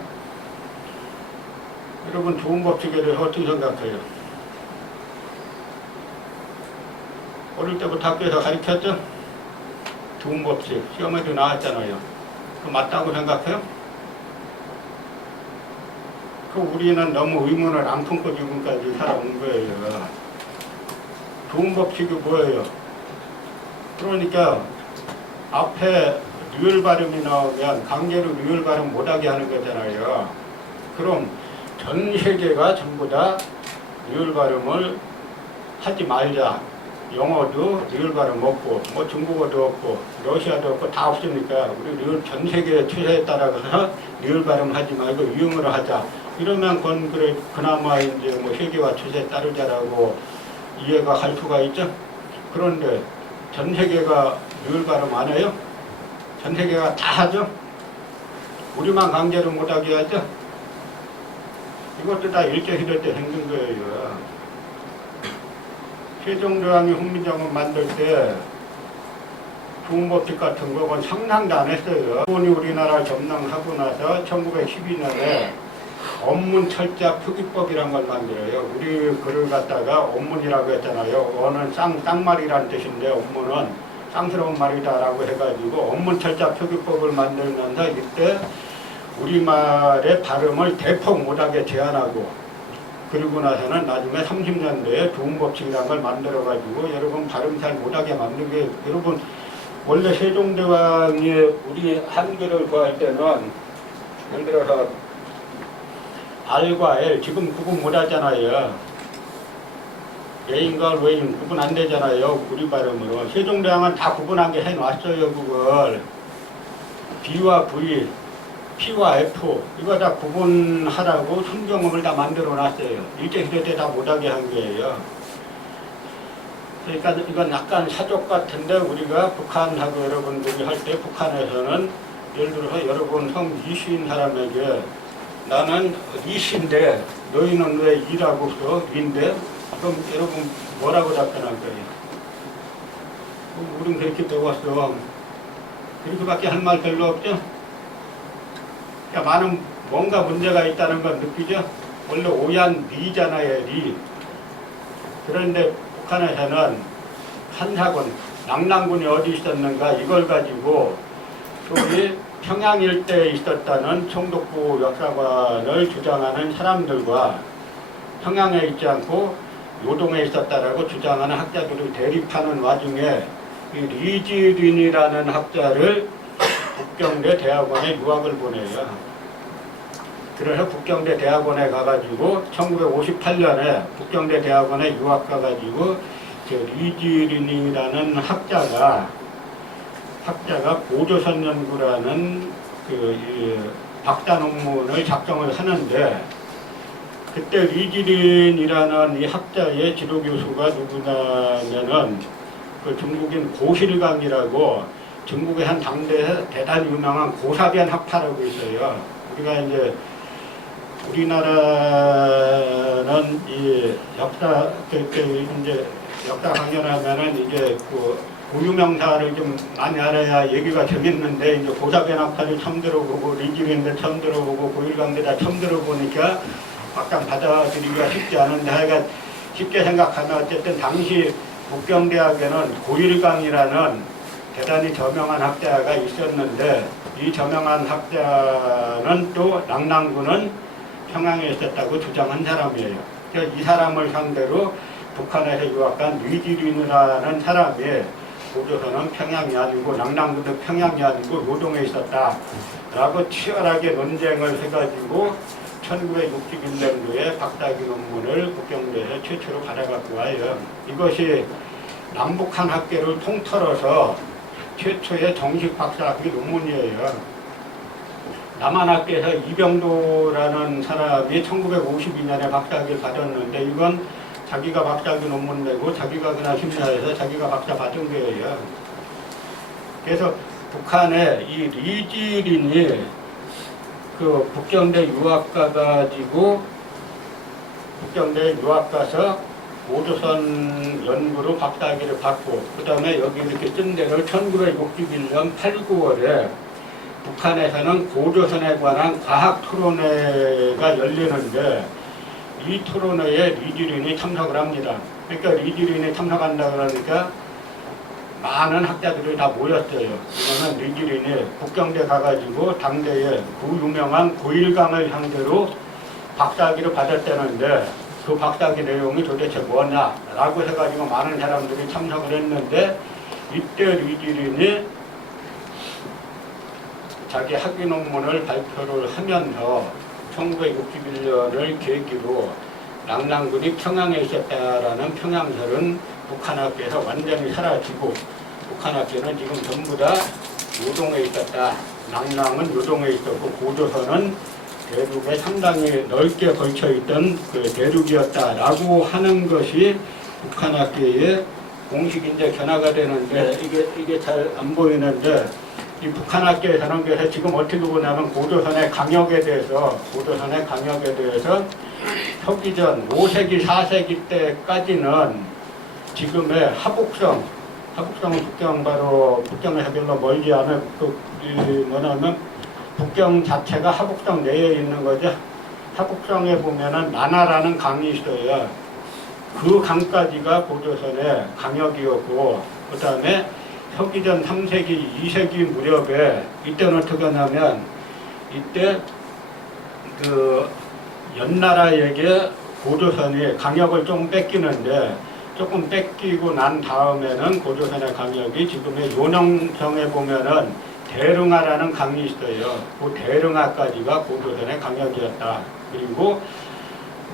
여러분 좋은 법칙에 대해서 어떻게 생각해요? 어릴 때부터 학교에서 가르쳤죠? 좋은 법칙 시험에도 나왔잖아요. 그 맞다고 생각해요? 그 우리는 너무 의문을 안 품고 지금까지 살아온 거예요. 좋은 법칙이 뭐예요? 그러니까 앞에 리을 발음이 나오면 강제로 리을 발음 못하게 하는 거잖아요. 그럼 전 세계가 전부 다 리을 발음을 하지 말자. 영어도 리을 발음 없고, 뭐 중국어도 없고, 러시아도 없고 다 없으니까 우리 리을 전 세계 추세에 따라서 리을 발음 하지 말고 유형으로 하자. 이러면 그건 그래 그나마 이제 뭐 세계화 추세에 따르자라고 이해가 갈 수가 있죠. 그런데 전 세계가 리을 발음 안 해요? 전 세계가 다 하죠. 우리만 강제로 못하게 하죠. 이것도 다 일제시대 때 생긴 거예요. 세종대왕이 훈민정음 만들 때 좋은 법칙 같은 거 그건 상상도 안 했어요. 일본이 우리나라를 점령하고 나서 1912년에 언문철자 표기법이란 걸 만들어요. 우리 글을 갖다가 언문이라고 했잖아요. 언은 쌍말이라는 뜻인데 언문은 쌍스러운 말이다라고 해가지고 언문철자 표기법을 만들면서 이때 우리말의 발음을 대폭 못하게 제한하고, 그리고 나서는 나중에 30년대에 좋은 법칙이라는 걸 만들어가지고 여러분 발음 잘 못하게 만든 게, 여러분 원래 세종대왕이 우리 한글을 구할 때는 예를 들어서 R과 L 지금 구분 못 하잖아요. A인가 W인 구분 안 되잖아요. 우리 발음으로. 세종대왕은 다 구분하게 해놨어요. 그걸 B와 V, P와 F 이거 다 구분하라고 순경음을 다 만들어 놨어요. 일제시대 때 다 못하게 한 거예요. 그러니까 이건 약간 사족 같은데 우리가 북한하고 여러분들이 할 때 북한에서는 예를 들어서 여러분 성 이씨인 사람에게 나는 이씨인데 너희는 왜 이라고 써? 인데? 그럼 여러분 뭐라고 답변할 거예요? 우린 그렇게 배웠어. 그렇게밖에 할 말 별로 없죠? 그러니까 많은 뭔가 문제가 있다는 걸 느끼죠? 원래 오얀 리잖아요, 리. 그런데 북한에서는 한사군, 낙랑군이 어디 있었는가 이걸 가지고 소위 평양 일대에 있었다는 총독부 역사관을 주장하는 사람들과 평양에 있지 않고 요동에 있었다라고 주장하는 학자들이 대립하는 와중에 이 리지린이라는 학자를 북경대 대학원에 유학을 보내요. 그래서 북경대 대학원에 가가지고 1958년에 북경대 대학원에 유학 가가지고 리지린이라는 학자가 고조선 연구라는 박사 논문을 작성을 하는데 그때 리지린이라는 이 학자의 지도 교수가 누구냐면은 그 중국인 고실강이라고 중국의 한 당대에 대단히 유명한 고사변 학파라고 있어요. 우리가 이제 우리나라는 이 역사 이제 역사 강연하면은 이제 그 고유명사를 좀 많이 알아야 얘기가 재밌는데 이제 고사변 학파를 처음 들어보고 리지린들 처음 들어보고 고일강들 다 처음 들어보니까 막상 받아들이기가 쉽지 않은데 하여간 쉽게 생각하면 어쨌든 당시 북경대학에는 고일강이라는 대단히 저명한 학자가 있었는데 이 저명한 학자는 또 낙랑군은 평양에 있었다고 주장한 사람이에요. 그래서 이 사람을 상대로 북한에서 유학한 리지린이라는 사람이 고조선은 평양이 아니고 낙랑군도 평양이 아니고 요동에 있었다라고 치열하게 논쟁을 해가지고 1961년도에 박사학위 논문을 북경대에서 최초로 받아갖고 와요. 이것이 남북한 학계를 통틀어서 최초의 정식 박사학위 논문이에요. 남한학계에서 이병도라는 사람이 1952년에 박사학위를 받았는데 이건 자기가 박사학위 논문 내고 자기가 그냥 심사해서 자기가 박사 받은 거예요. 그래서 북한의 이 리지린이 그 북경대 유학 가가지고 북경대 유학 가서 고조선 연구로 박사학위를 받고 그 다음에 여기 이렇게 뜬 데를 1961년 8, 9월에 북한에서는 고조선에 관한 과학 토론회가 열리는데 이 토론회에 리지린이 참석을 합니다. 그러니까 리지린이 참석한다 그러니까 많은 학자들이 다 모였어요. 이거는 리지린이 북경대 가가지고 당대에 그 유명한 고일강을 상대로 박사학위를 받았다는데 그 박사학위 내용이 도대체 뭐냐라고 해가지고 많은 사람들이 참석을 했는데 이때 리지린이 자기 학위 논문을 발표를 하면서 1961년을 계기로 낙랑군이 평양에 있었다라는 평양설은 북한학계에서 완전히 사라지고 북한학계는 지금 전부 다 요동에 있었다. 낙랑은 요동에 있었고 고조선은 대륙에 상당히 넓게 걸쳐있던 그 대륙이었다라고 하는 것이 북한학계의 공식인데 견해가 되는데 이게 잘 안 보이는데 이 북한학계에서는 그래서 지금 어떻게 보냐면 고조선의 강역에 대해서 서기전 5세기, 4세기 때까지는 지금의 하북성은 북경 바로 북경에서 별로 멀지 않은 뭐냐면 북경 자체가 하북성 내에 있는 거죠. 하북성에 보면은 나나라는 강이 있어요. 그 강까지가 고조선의 강역이었고 그 다음에 서기전 3세기, 2세기 무렵에 이때는 어떻게 하냐면 이때 그 연나라에게 고조선이 강역을 좀 뺏기는데 조금 뺏기고 난 다음에는 고조선의 강력이 지금의 요령성에 보면은 대릉하라는 강이 있어요. 그 대릉하까지가 고조선의 강력이었다. 그리고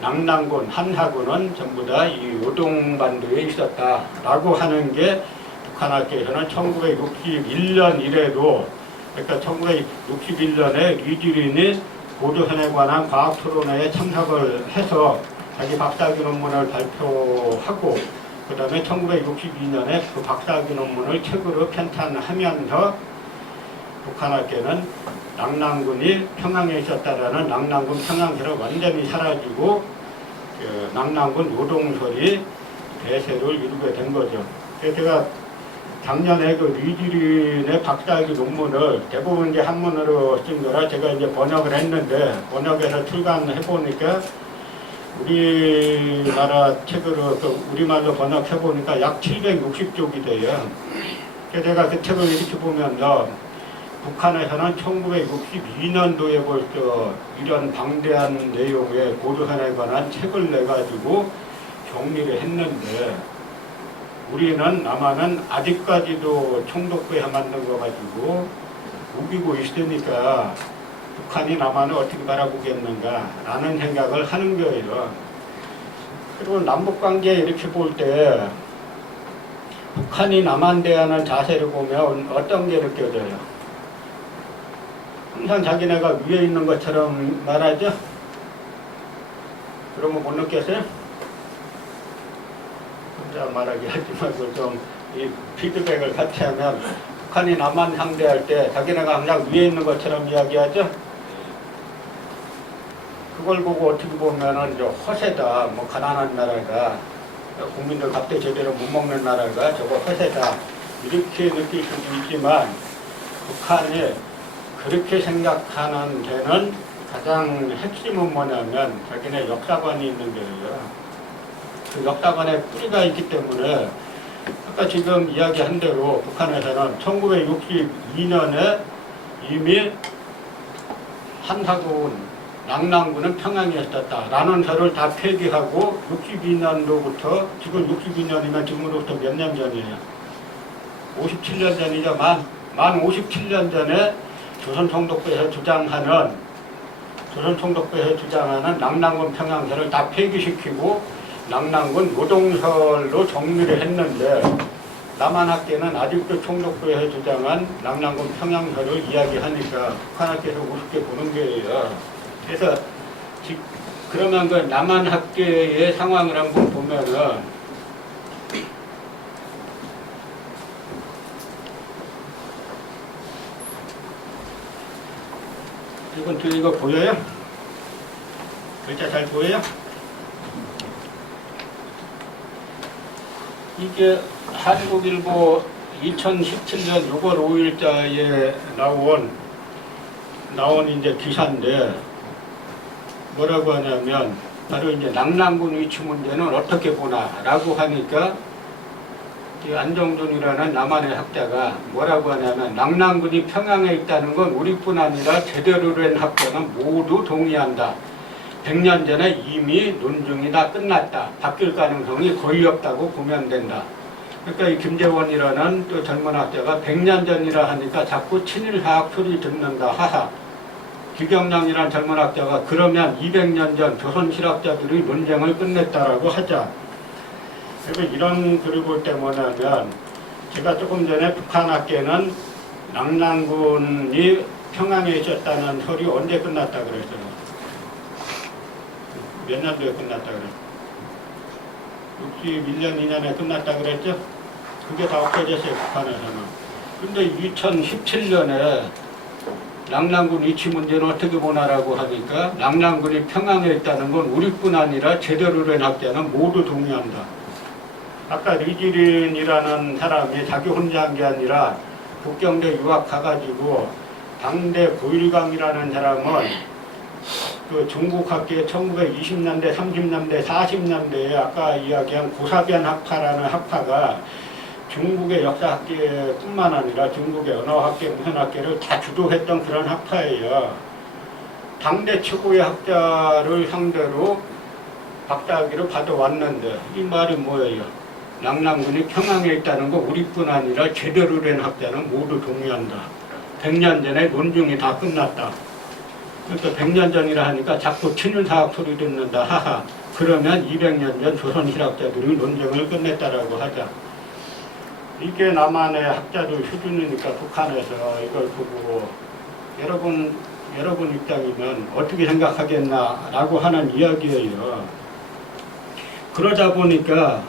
낙랑군, 한하군은 전부 다 이 요동반도에 있었다라고 하는 게 북한학계에서는 1961년 이래도, 그러니까 1961년에 류지린이 고조선에 관한 과학 토론회에 참석을 해서 자기 박사학위 논문을 발표하고, 그 다음에 1962년에 그 박사학위 논문을 책으로 편찬하면서 북한학계는 낙랑군이 평양에 있었다라는 낙랑군 평양설이 완전히 사라지고 그 낙랑군 요동설이 대세를 이루게 된 거죠. 그래서 제가 작년에 그 류지린의 박사학위 논문을 대부분 이제 한문으로 쓴 거라 제가 이제 번역을 했는데, 번역해서 출간해 보니까 우리나라 책으로 우리말로 번역해 보니까 약 760쪽이 돼요. 그래서 제가 그 책을 이렇게 보면서 북한에서는 1962년도에 벌써 이런 방대한 내용의 고조선에 관한 책을 내가지고 정리를 했는데, 우리는 남한은 아직까지도 총독부에 만든 거 가지고 우기고 있으니까 북한이 남한을 어떻게 바라보겠는가 라는 생각을 하는 거예요. 그리고 남북관계 이렇게 볼 때 북한이 남한 대하는 자세를 보면 어떤 게 느껴져요? 항상 자기네가 위에 있는 것처럼 말하죠? 그런 거 못 느꼈어요? 혼자 말하기 하지 말고 좀 이 피드백을 같이 하면, 북한이 남한 상대할 때 자기네가 항상 위에 있는 것처럼 이야기하죠? 그걸 보고 어떻게 보면은 허세다, 뭐 가난한 나라가, 국민들 밥도 제대로 못 먹는 나라가 저거 허세다, 이렇게 느낄 수도 있지만, 북한이 그렇게 생각하는 데는 가장 핵심은 뭐냐면 자기네 역사관이 있는 거예요. 그 역사관에 뿌리가 있기 때문에, 아까 지금 이야기한 대로 북한에서는 1962년에 이미 한사군, 낙랑군은 평양에 있었다라는 설을 다 폐기하고, 62년도부터, 지금 62년이면 지금으로부터 몇 년 전이에요? 57년 전이죠. 만 57년 전에 조선총독부에서 주장하는 낙랑군 평양설을 다 폐기시키고 낙랑군 요동설로 정리를 했는데, 남한학계는 아직도 총독부에서 주장한 낙랑군 평양설을 이야기하니까 북한학계에서 우습게 보는 거예요. 그래서 그러면 그 남한학계의 상황을 한번 보면은, 이거 보여요? 글자 잘 보여요? 이게 한국일보 2017년 6월 5일자에 나온 이제 기사인데, 뭐라고 하냐면 바로 이제 낙랑군 위치 문제는 어떻게 보나라고 하니까, 안정준이라는 남한의 학자가 뭐라고 하냐면, 낙랑군이 평양에 있다는 건 우리뿐 아니라 제대로 된 학자는 모두 동의한다. 100년 전에 이미 논증이 다 끝났다. 바뀔 가능성이 거의 없다고 보면 된다. 그러니까 이 김재원이라는 또 젊은 학자가 100년 전이라 하니까 자꾸 친일화학 소리 듣는다. 하하. 기경량이라는 젊은 학자가 그러면 200년 전 조선 실학자들이 논쟁을 끝냈다라고 하자. 그래서 이런 글을 볼 때 뭐냐면, 제가 조금 전에 북한학계는 낙랑군이 평양에 있었다는 설이 언제 끝났다 그랬어요? 몇 년도에 끝났다 그랬죠? 61년, 2년에 끝났다 그랬죠? 그게 다 없어졌어요, 북한에서는. 근데 2017년에 낙랑군 위치 문제는 어떻게 보나라고 하니까, 낙랑군이 평양에 있다는 건 우리뿐 아니라 제대로 된 학자는 모두 동의한다. 아까 류지린이라는 사람이 자기 혼자 한 게 아니라 북경대 유학 가가지고, 당대 고일강이라는 사람은 그 중국 학계 1920년대, 30년대, 40년대에 아까 이야기한 고사변 학파라는 학파가 중국의 역사학계뿐만 아니라 중국의 언어학계, 무슨 학계를 다 주도했던 그런 학파예요. 당대 최고의 학자를 상대로 박사학위를 받아왔는데, 이 말이 뭐예요? 낙랑군이 평양에 있다는 거 우리뿐 아니라 제대로 된 학자는 모두 동의한다. 100년 전에 논중이 다 끝났다. 그러니까 100년 전이라 하니까 자꾸 친윤사학 소리 듣는다. 하하. 그러면 200년 전 조선 실학자들이 논쟁을 끝냈다라고 하자. 이게 남한의 학자들 수준이니까 북한에서 이걸 보고 여러분 입장이면 어떻게 생각하겠나라고 하는 이야기예요. 그러다 보니까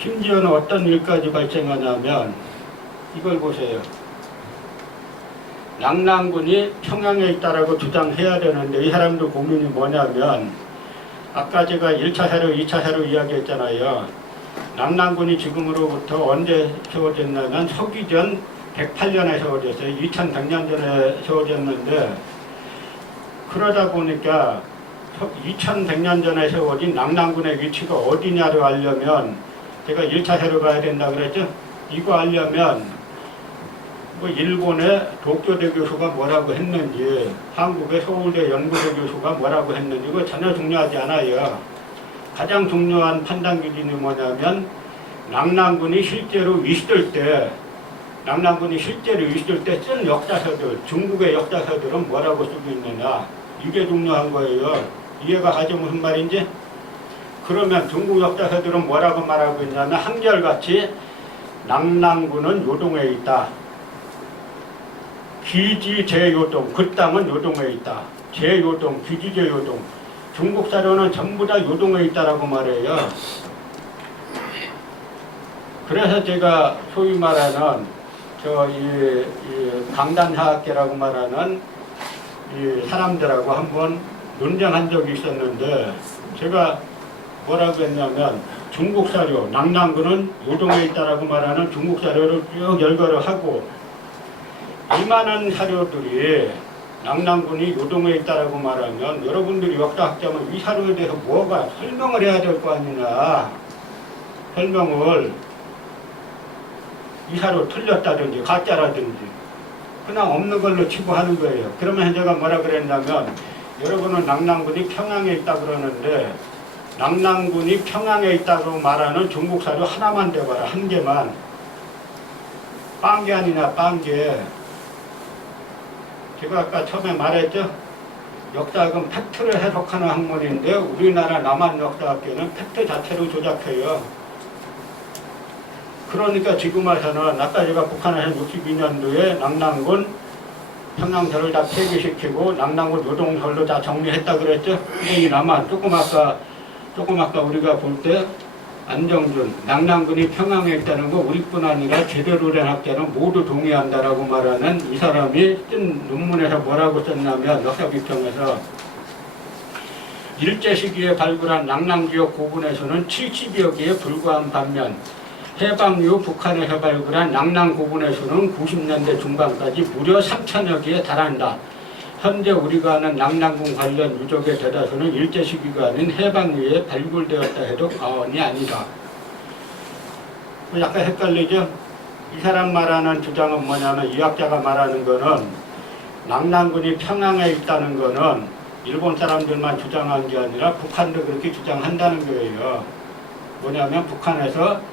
심지어는 어떤 일까지 발생하냐면 이걸 보세요. 낙랑군이 평양에 있다라고 주장해야 되는데 이 사람들 고민이 뭐냐면 아까 제가 1차 사료, 2차 사료 이야기했잖아요. 낙랑군이 지금으로부터 언제 세워졌냐면 서기전 108년에 세워졌어요. 2100년 전에 세워졌는데 그러다 보니까 2100년 전에 세워진 낙랑군의 위치가 어디냐를 알려면 제가 1차 사료 가야 된다 그랬죠? 이거 알려면 뭐 일본의 도쿄대 교수가 뭐라고 했는지 한국의 서울대 연구대 교수가 뭐라고 했는지 이거 전혀 중요하지 않아요. 가장 중요한 판단 기준이 뭐냐면 낙랑군이 실제로 있을 때 쓴 역사서들, 중국의 역사서들은 뭐라고 쓰고 있느냐 이게 중요한 거예요. 이해가 가지 무슨 말인지? 그러면 중국 역사서들은 뭐라고 말하고 있냐면 한결같이 낙랑군은 요동에 있다. 귀지 제요동, 그 땅은 요동에 있다. 제요동, 귀지 제요동. 중국 사료는 전부 다 요동에 있다라고 말해요. 그래서 제가 소위 말하는 이 강단하학계라고 말하는 이 사람들하고 한번 논쟁한 적이 있었는데 제가 뭐라고 했냐면 중국 사료, 낙랑군은 요동에 있다라고 말하는 중국 사료를 쭉 열거를 하고 이 많은 사료들이 낙랑군이 요동에 있다라고 말하면 여러분들이 역사학자면 이 사료에 대해서 뭐가 설명을 해야 될 거 아니냐. 설명을 이 사료 틀렸다든지 가짜라든지 그냥 없는 걸로 치고 하는 거예요. 그러면 제가 뭐라 그랬냐면 여러분은 낙랑군이 평양에 있다 그러는데 낙랑군이 평양에 있다고 말하는 중국 사료 하나만 대봐라. 한 개만. 빤게 아니냐 빤게. 제가 아까 처음에 말했죠. 역사학은 팩트를 해석하는 학문인데 우리나라 남한 역사학계는 팩트 자체로 조작해요. 그러니까 지금 와서는 아까 제가 북한에서 62년도에 낙랑군 평양설을 다 폐기시키고 낙랑군 요동설로 다 정리했다 그랬죠. 근데 이 남한 조금 아까 우리가 볼 때 안정준 낙랑군이 평양에 있다는 거 우리뿐 아니라 제대로 된 학자는 모두 동의한다라고 말하는 이 사람이 쓴 논문에서 뭐라고 썼냐면 역사비평에서 일제 시기에 발굴한 낙랑지역 고분에서는 70여 개에 불과한 반면 해방 이후 북한에서 발굴한 낙랑 고분에서는 90년대 중반까지 무려 3천여 개에 달한다. 현재 우리가 아는 낙랑군 관련 유적의 대다수는 일제 시기가 아닌 해방 이후에 발굴되었다 해도 과언이 아니다. 약간 헷갈리죠? 이 사람 말하는 주장은 뭐냐면 이 학자가 말하는 거는 낙랑군이 평양에 있다는 거는 일본 사람들만 주장한 게 아니라 북한도 그렇게 주장한다는 거예요. 뭐냐면 북한에서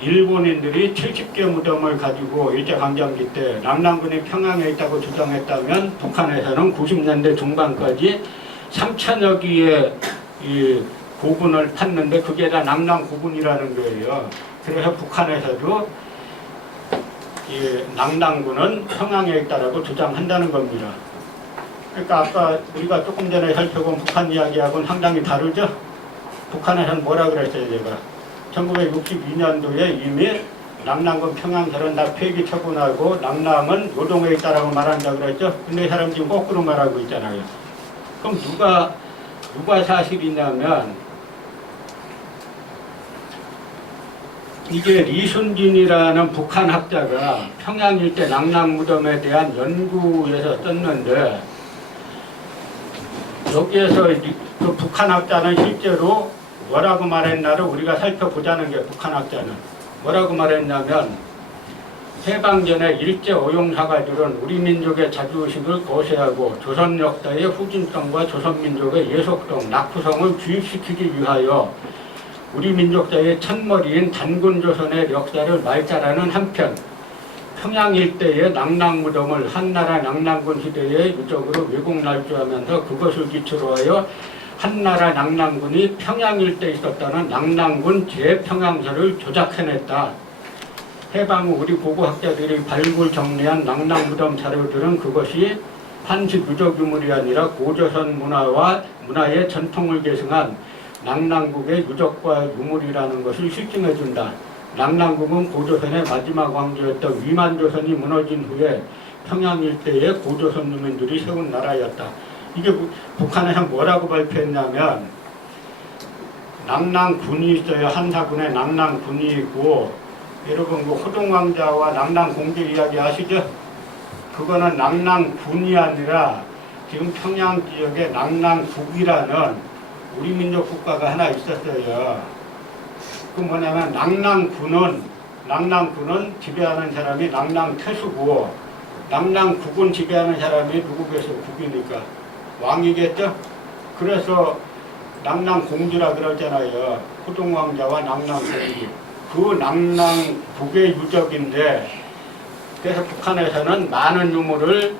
일본인들이 70개 무덤을 가지고 일제강점기 때 낙랑군이 평양에 있다고 주장했다면 북한에서는 90년대 중반까지 3천여 개의 이 고분을 팠는데 그게 다 낙랑 고분이라는 거예요. 그래서 북한에서도 이 낙랑군은 평양에 있다라고 주장한다는 겁니다. 그러니까 아까 우리가 조금 전에 살펴본 북한 이야기하고는 상당히 다르죠? 북한에서는 뭐라 그랬어요, 제가? 1962년도에 이미 낙랑군 평양설은 다 폐기 처분하고 낙랑은 요동에 있다라고 말한다 그랬죠? 근데 이 사람 지금 거꾸로 말하고 있잖아요. 그럼 누가 사실이냐면 이게 리순진이라는 북한 학자가 평양 일대 낙랑 무덤에 대한 연구에서 썼는데 여기에서 그 북한 학자는 실제로 뭐라고 말했나를 우리가 살펴보자는 게 북한 학자는 뭐라고 말했냐면 해방 전에 일제 어용사가들은 우리 민족의 자주의식을 거세하고 조선 역사의 후진성과 조선 민족의 예속성, 낙후성을 주입시키기 위하여 우리 민족사의 첫머리인 단군조선의 역사를 말자라는 한편 평양 일대의 낭낭무덤을 한나라 낭낭군 시대의 유적으로 왜곡 날조하면서 그것을 기초로 하여 한나라 낭낭군이 평양 일대에 있었다는 낭낭군 제평양서를 조작해냈다. 해방 후 우리 고고학자들이 발굴 정리한 낭낭무덤 자료들은 그것이 한식 유적 유물이 아니라 고조선 문화의 전통을 계승한 낭낭국의 유적과 유물이라는 것을 실증해준다. 낭낭국은 고조선의 마지막 왕조였던 위만조선이 무너진 후에 평양 일대에 고조선 유민들이 세운 나라였다. 이게 북한에서 뭐라고 발표했냐면 낭낭군이 있어요. 한사군에 낭낭군이 있고 여러분 그 호동왕자와 낭낭공주 이야기 아시죠? 그거는 낭낭군이 아니라 지금 평양 지역에 낭낭국이라는 우리 민족 국가가 하나 있었어요. 그 뭐냐면 낭낭군은 지배하는 사람이 낭낭태수고 낭낭국은 지배하는 사람이 누구겠어? 국이니까 왕이겠죠? 그래서 낭낭공주라 그러잖아요. 호동왕자와 낭낭공주. 그 낭낭국의 유적인데 그래서 북한에서는 많은 유물을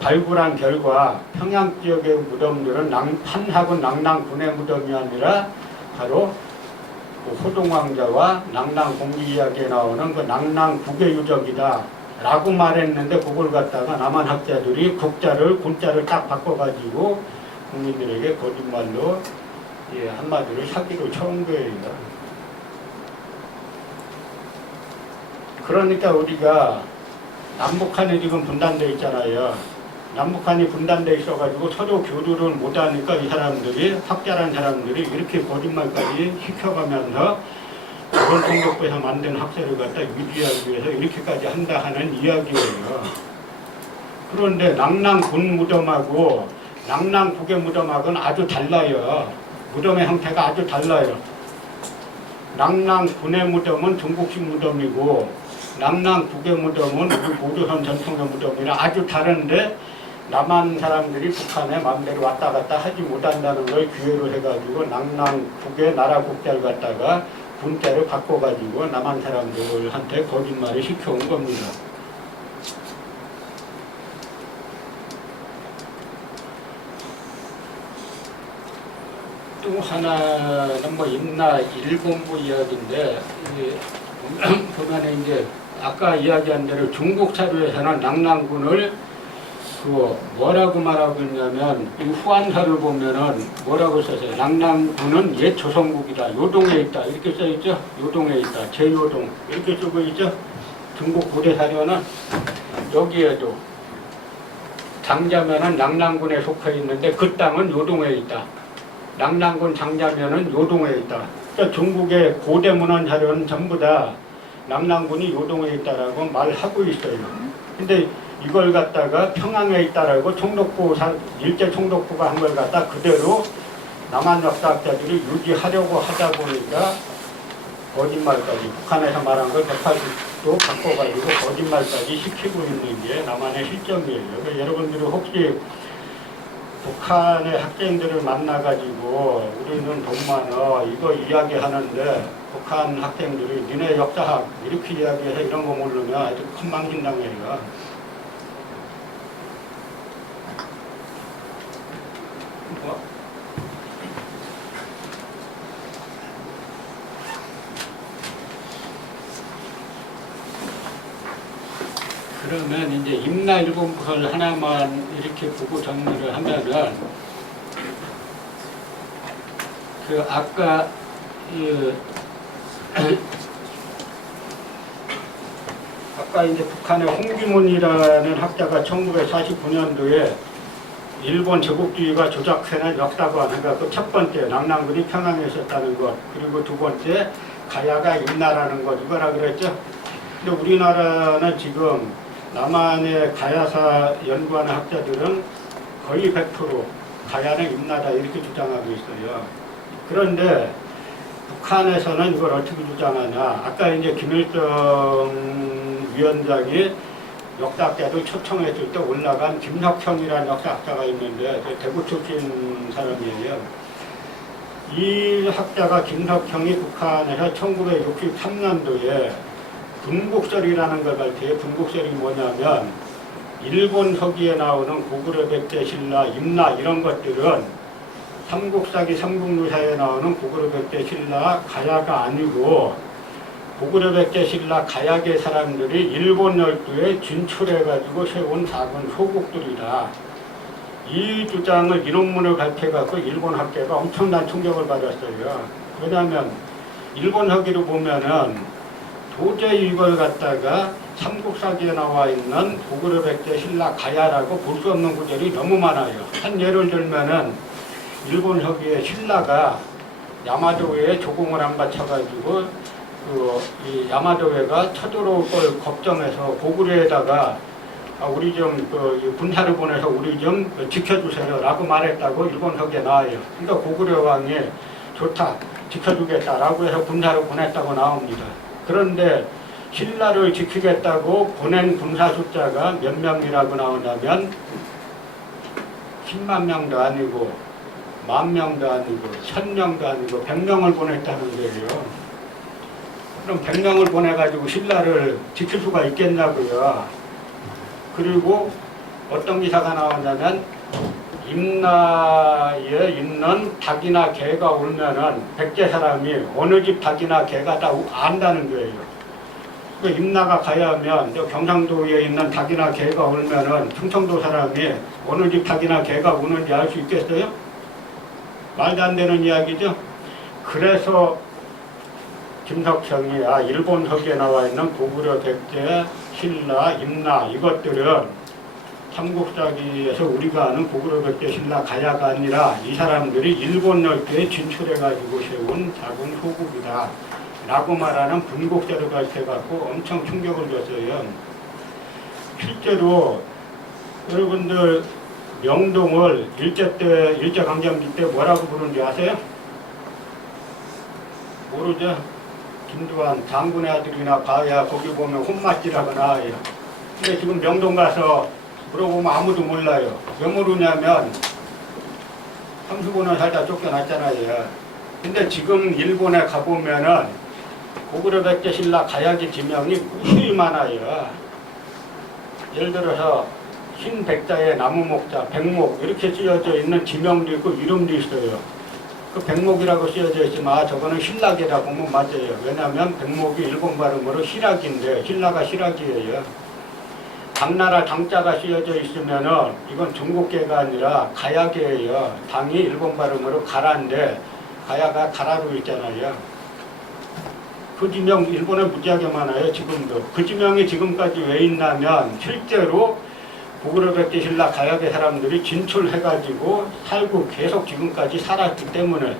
발굴한 결과 평양 지역의 무덤들은 한사군 낭낭군의 무덤이 아니라 바로 그 호동왕자와 낭낭공주 이야기에 나오는 그 낭낭국의 유적이다 라고 말했는데 그걸 갖다가 남한 학자들이 군자를 딱 바꿔가지고 국민들에게 거짓말로 한마디로 사기로 쳐온 거예요. 그러니까 우리가 남북한이 지금 분단되어 있잖아요. 남북한이 분단되어 있어가지고 서로 교류를 못하니까 이 사람들이 학자란 사람들이 이렇게 거짓말까지 시켜가면서 조선통독부에서 만든 학설을 갖다 유지하기 위해서 이렇게까지 한다 하는 이야기예요. 그런데 낭낭군 무덤하고 낭낭국의 무덤하고는 아주 달라요. 무덤의 형태가 아주 달라요. 낭낭군의 무덤은 중국식 무덤이고 낭낭국의 무덤은 우리 고조선 전통의 무덤이랑 아주 다른데 남한 사람들이 북한에 마음대로 왔다 갔다 하지 못한다는 걸 기회로 해가지고 낭낭국의 나라 국자를 갖다가 군자를 바꿔가지고 남한 사람들한테 거짓말을 시켜온 겁니다. 또 하나는 뭐 임나 일본부 이야기인데 보면은 이제 아까 이야기한 대로 중국 자료에서는 낭낭군을 뭐라고 말하고 있냐면 이 후한사를 보면은 뭐라고 써있어요. 낭낭군은 옛 조선국이다. 요동에 있다. 이렇게 써있죠. 요동에 있다. 제요동 이렇게 쓰고 있죠. 중국 고대 사료는 여기에도 장자면은 낭낭군에 속해 있는데 그 땅은 요동에 있다. 낭낭군 장자면은 요동에 있다. 그러니까 중국의 고대 문헌 자료는 전부 다 낭낭군이 요동에 있다라고 말하고 있어요. 근데 이걸 갖다가 평양에 있다라고 일제 총독부가 한 걸 갖다 그대로 남한 역사학자들이 유지하려고 하다 보니까 거짓말까지 북한에서 말한 걸 180도 바꿔가지고 거짓말까지 시키고 있는 게 남한의 실정이에요. 그래서 여러분들이 혹시 북한의 학생들을 만나가지고 우리는 돈 많아 이거 이야기하는데 북한 학생들이 니네 역사학 이렇게 이야기해서 이런 거 모르면 아주 큰 망신당해요. 뭐? 그러면 이제 임나일본설 하나만 이렇게 보고 정리를 하면은 그 아까 아까 이제 북한의 홍기문이라는 학자가 1949년도에 일본 제국주의가 조작해낸 역사관, 그러니까 그 첫 번째 낭낭군이 평양에 있었다는 것, 그리고 두 번째 가야가 임나라는 것, 이거라 그랬죠. 근데 우리나라는 지금 남한의 가야사 연구하는 학자들은 거의 100% 가야는 임나다 이렇게 주장하고 있어요. 그런데 북한에서는 이걸 어떻게 주장하냐. 아까 이제 김일성 위원장이 역사학자들 초청했을 때 올라간 김석현이라는 역사학자가 있는데 대구 출신 사람이에요. 이 학자가 김석형이 북한에서 1963년도에 분국설이라는 걸 발표해요. 분국설이 뭐냐면 일본 서기에 나오는 고구려 백제 신라 임나 이런 것들은 삼국사기 삼국유사에 나오는 고구려 백제 신라 가야가 아니고 고구려 백제 신라 가야계 사람들이 일본 열도에 진출해가지고 세운 작은 소국들이다. 이 주장을 이론문을 발표해갖고 일본 학계가 엄청난 충격을 받았어요. 왜냐하면 일본 서기로 보면은 도저히 이걸 갖다가 삼국사기에 나와 있는 고구려 백제 신라 가야라고 볼 수 없는 구절이 너무 많아요. 한 예를 들면은 일본 서기의 신라가 야마도에 조공을 안 바쳐가지고 이 야마도회가 쳐들어올 걸 걱정해서 고구려에다가 우리 좀 군사를 보내서 우리 좀 지켜주세요 라고 말했다고 일본 서기에 나와요. 그러니까 고구려 왕이 좋다 지켜주겠다라고 해서 군사를 보냈다고 나옵니다. 그런데 신라를 지키겠다고 보낸 군사 숫자가 몇 명이라고 나오냐면 10만 명도 아니고 10,000명도 아니고 1,000명도 아니고 100명을 보냈다는 거예요. 그럼 100명을 보내가지고 신라를 지킬 수가 있겠냐고요. 그리고 어떤 기사가 나오냐면 임나에 있는 닭이나 개가 울면은 백제 사람이 어느 집 닭이나 개가 다 안다는 거예요. 그 임나가 가야 하면 경상도에 있는 닭이나 개가 울면은 충청도 사람이 어느 집 닭이나 개가 우는지 알 수 있겠어요? 말도 안 되는 이야기죠. 그래서 김석형이 일본 서기에 나와 있는 고구려 백제 신라 임나 이것들은 삼국사기에서 우리가 아는 고구려 백제 신라 가야가 아니라 이 사람들이 일본 열도에 진출해가지고 세운 작은 소국이다 라고 말하는 분국자를 발표해갖고 엄청 충격을 줬어요. 실제로 여러분들 명동을 일제강점기 때 뭐라고 부르는지 아세요? 모르죠? 김두한 장군의 아들이나 봐야 거기 보면 혼맛지라고 나와요. 근데 지금 명동 가서 물어보면 아무도 몰라요. 왜 모르냐면 35년 살다 쫓겨났잖아요. 근데 지금 일본에 가보면은 고구려 백제 신라 가야기 지명이 무수히 많아요. 예를 들어서 흰 백자에 나무 목자, 백목 이렇게 쓰여져 있는 지명도 있고 이름도 있어요. 그 백목이라고 쓰여져 있지만 저거는 신라계라 보면 맞아요. 왜냐하면 백목이 일본 발음으로 시락인데 신라가 시락이에요. 당나라 당자가 쓰여져 있으면은 이건 중국계가 아니라 가야계예요. 당이 일본 발음으로 가라인데 가야가 가라로 있잖아요. 그 지명 일본에 무지하게 많아요. 지금도. 그 지명이 지금까지 왜 있냐면 실제로 고구려 백제 신라 가야계 사람들이 진출해가지고 살고 계속 지금까지 살았기 때문에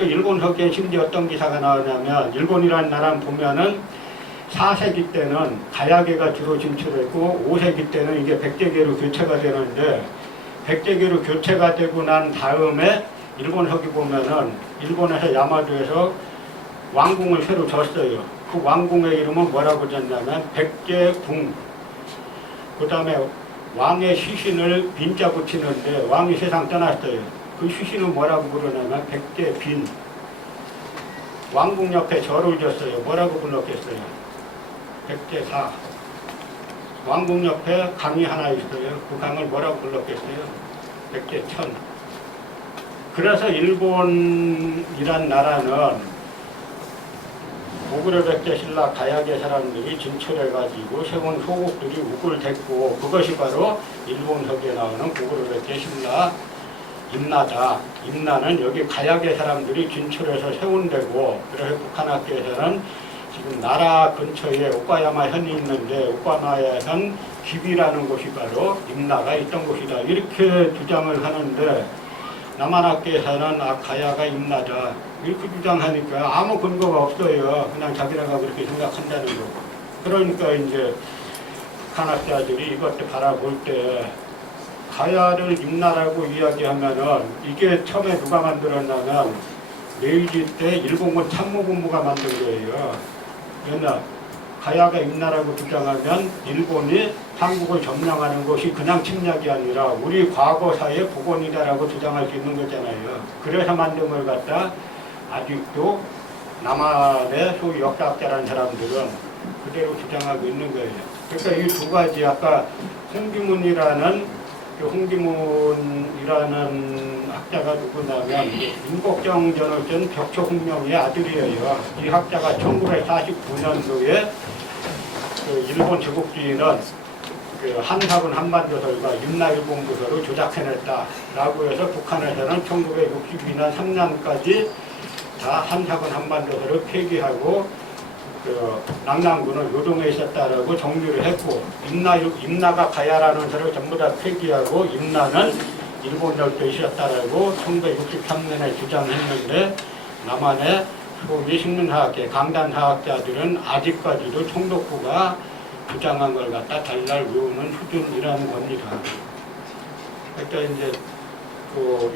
일본 서기에 심지어 어떤 기사가 나오냐면 일본이라는 나라는 보면은 4세기 때는 가야계가 주로 진출했고 5세기 때는 이게 백제계로 교체가 되는데 백제계로 교체가 되고 난 다음에 일본 서기 보면은 일본에서 야마도에서 왕궁을 새로 졌어요. 그 왕궁의 이름은 뭐라고 졌냐면 백제궁. 그 다음에 왕의 시신을 빈자 붙이는데 왕이 세상 떠났어요. 그 시신은 뭐라고 부르냐면 백제빈. 왕궁 옆에 절을 졌어요. 뭐라고 불렀겠어요? 백제사. 왕궁 옆에 강이 하나 있어요. 그 강을 뭐라고 불렀겠어요? 백제천. 그래서 일본이란 나라는 고구려 백제 신라 가야계 사람들이 진출해가지고 세운 소국들이 우글댔고 그것이 바로 일본 서기에 나오는 고구려 백제 신라 임나다. 임나는 여기 가야계 사람들이 진출해서 세운 데고 그래서 북한 학교에서는 지금 나라 근처에 오카야마 현이 있는데 오카야마 현 기비라는 곳이 바로 임나가 있던 곳이다. 이렇게 주장을 하는데 남한 학교에서는 가야가 임나다. 이렇게 주장하니까 아무 근거가 없어요. 그냥 자기네가 그렇게 생각한다는 거고. 그러니까 이제 북한 학자들이 이것도 바라볼 때 가야를 임나라고 이야기하면은 이게 처음에 누가 만들었냐면 메이지 때 일본군 참모본부가 만든 거예요. 옛날 가야가 임나라고 주장하면 일본이 한국을 점령하는 것이 그냥 침략이 아니라 우리 과거사의 복원이다라고 주장할 수 있는 거잖아요. 그래서 만든 걸 갖다 아직도 남한의 소위 역사학자라는 사람들은 그대로 주장하고 있는 거예요. 그러니까 이 두 가지 아까 홍기문이라는 학자가 누구냐면 윤곡정 전월전 벽초훈명의 아들이에요. 이 학자가 1949년도에 그 일본 제국주의는 그 한사군 한반도설과 임나일본부서로 조작해냈다라고 해서 북한에서는 1962년 3년까지 다 한사군 한반도설을 폐기하고 그 남남군은 요동에 있었다라고 정리를 했고 임나가 가야라는 설을 전부 다 폐기하고 임나는 일본 열도에 있었다라고 1963년에 주장했는데 남한의 소위 식민사학계 강단사학자들은 아직까지도 총독부가 주장한 걸 갖다 달달 외우는 수준이라는 겁니다. 그러니까 이제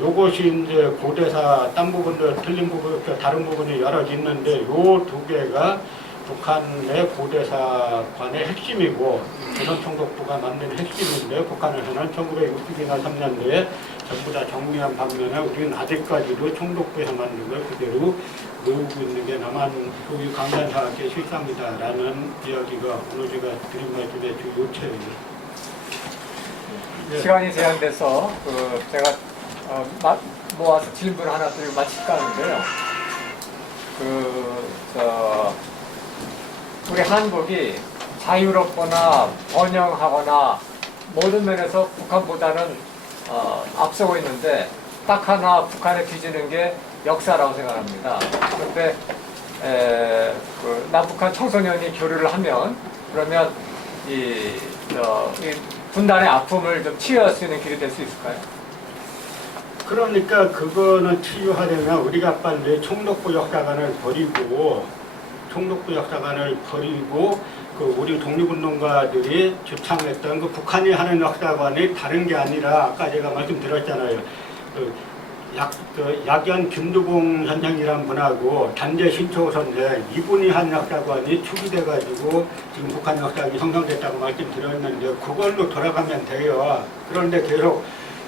요것이 이제 고대사 딴 부분도 틀린 부분, 다른 부분이 여러 있는데 요 두 개가 북한의 고대사관의 핵심이고 조선총독부가 만든 핵심인데 북한에서는 1960이나 3년도에 전부 다 정리한 반면에 우리는 아직까지도 총독부에서 만든 걸 그대로 외우고 있는 게 남한 소위 강단사학의 실상이다라는 이야기가 오늘 제가 드린 말씀의 주 요체예요. 시간이 제한돼서 제가 모아서 질문 하나 드리고 마칠까 하는데요. 우리 한국이 자유롭거나 번영하거나 모든 면에서 북한보다는 앞서고 있는데 딱 하나 북한에 뒤지는 게 역사라고 생각합니다. 그런데 남북한 청소년이 교류를 하면 그러면 이 분단의 아픔을 좀 치유할 수 있는 길이 될 수 있을까요? 그러니까 그거는 치유하려면 우리가 빨리 총독부 역사관을 버리고 그 우리 독립운동가들이 주창했던 그 북한이 하는 역사관이 다른 게 아니라 아까 제가 말씀드렸잖아요. 약연 김두봉 선생이란 분하고 단재 신초 선생 이분이 한 역사관이 추기돼가지고 지금 북한 역사관이 형성됐다고 말씀드렸는데 그걸로 돌아가면 돼요. 그런데 계속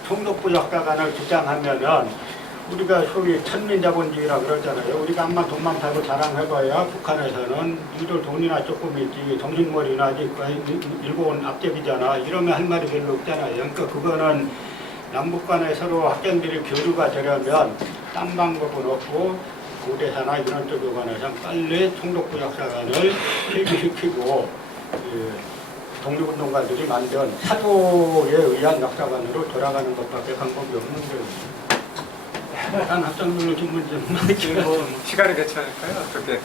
총독부 역사관을 주장하면은 우리가 소위 천민자본주의라 그러잖아요. 우리가 암만 돈만 팔고 자랑해봐야 북한에서는 니들 돈이나 조금 있지 정신머리나 일본 앞제비잖아 이러면 할 말이 별로 없잖아요. 그러니까 그거는 남북 간에 서로 학생들이 교류가 되려면 딴 방법은 없고 고대사나 이런 쪽에 관해서 빨리 총독부 역사관을 폐기시키고 독립운동가들이 만든 사도에 의한 역사관으로 돌아가는 것밖에 방법이 없는 거예요. 난 학생들로 질문 좀 시간이 괜찮을까요? 어떻게?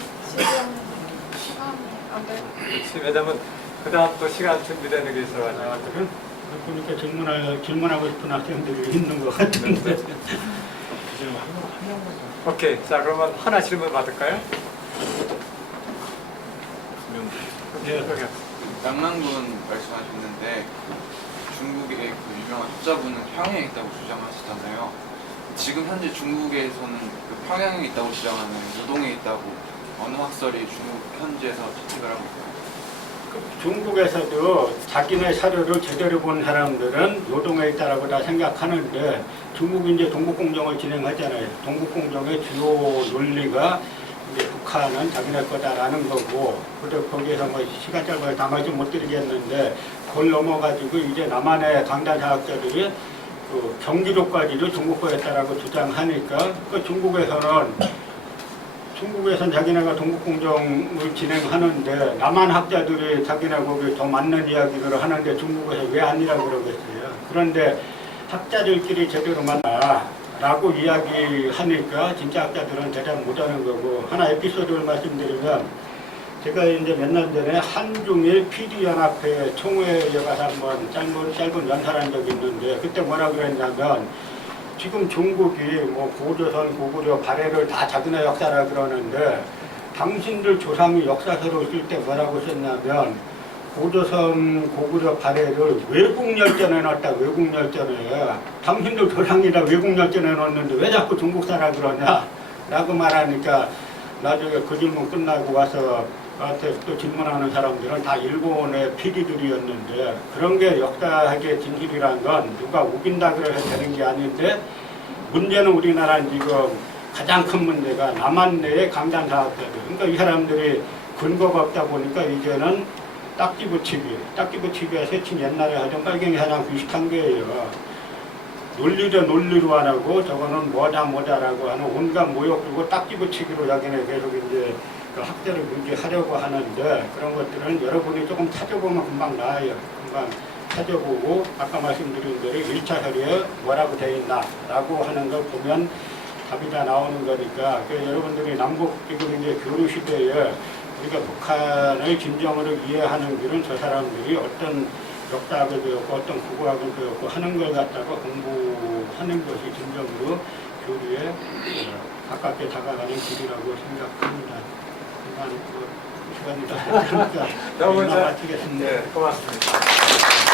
시간이 안 돼요. 왜냐면 그 다음 또 시간 준비되는 게 있어가지고. 보니까 질문하고 싶은 학생들이 있는 것 같은데. 오케이. 자, 그러면 하나 질문 받을까요? 네. 남남군 말씀하셨는데 중국의 그 유명한 학자분은 평양에 있다고 주장하시잖아요. 지금 현재 중국에서는 그 평양에 있다고 주장하는 우동에 있다고 어느 학설이 중국 현지에서 채택을 하고 있어요? 중국에서도 자기네 사료를 제대로 본 사람들은 요동에 있다라고 다 생각하는데 중국이 이제 동북공정을 진행하잖아요. 동북공정의 주요 논리가 이제 북한은 자기네 거다라는 거고, 근데 거기에서 뭐 시간 짧아서 다 말씀 못 드리겠는데 그걸 넘어가지고 이제 남한의 강단사학자들이 그 경기도까지도 중국 거였다라고 주장하니까 그 중국에서는 자기네가 동북공정을 진행하는데 남한 학자들이 자기네 거기 더 맞는 이야기를 하는데 중국에서 왜 아니라고 그러겠어요. 그런데 학자들끼리 제대로 만나라고 이야기하니까 진짜 학자들은 대답 못하는 거고, 하나 에피소드를 말씀드리면 제가 이제 몇 년 전에 한중일 PD연합회 총회에 가서 한번 짧은 연설한 적이 있는데 그때 뭐라 그랬냐면 지금 중국이 뭐 고조선, 고구려, 발해를 다 자기네 역사라 그러는데 당신들 조상이 역사서로 쓸 때 뭐라고 썼냐면 고조선, 고구려, 발해를 외국열전에 놨다. 외국열전에 당신들 조상이다 외국열전에 놨는데 왜 자꾸 중국사라 그러냐 라고 말하니까 나중에 그 질문 끝나고 와서 나한테 또 질문하는 사람들은 다 일본의 피디들이었는데 그런 게 역사학의 진실이란 건 누가 우긴다 그래서 되는 게 아닌데 문제는 우리나라는 지금 가장 큰 문제가 남한 내의 강단 사업자들. 그러니까 이 사람들이 근거가 없다 보니까 이제는 딱지 붙이기에 세친 옛날에 하던 빨갱이 사장 비슷한 거예요. 논리대 논리로 안 하고 저거는 뭐다라고 하는 온갖 모욕 그리고 딱지 붙이기로 자기네 계속 이제 그 학대를 문제하려고 하는데 그런 것들은 여러분이 조금 찾아보면 금방 나와요. 금방 찾아보고 아까 말씀드린 대로 1차 혈의에 뭐라고 되어 있나라고 하는 걸 보면 답이 다 나오는 거니까 여러분들이 남북 지금 이제 교류 시대에 우리가 북한을 진정으로 이해하는 길은 저 사람들이 어떤 역사학을 배웠고 어떤 국어학을 배웠고 하는 걸 갖다가 공부하는 것이 진정으로 교류에 가깝게 다가가는 길이라고 생각합니다. 시간이 다 됐으니까 너무 마치겠습니다. 네, 고맙습니다.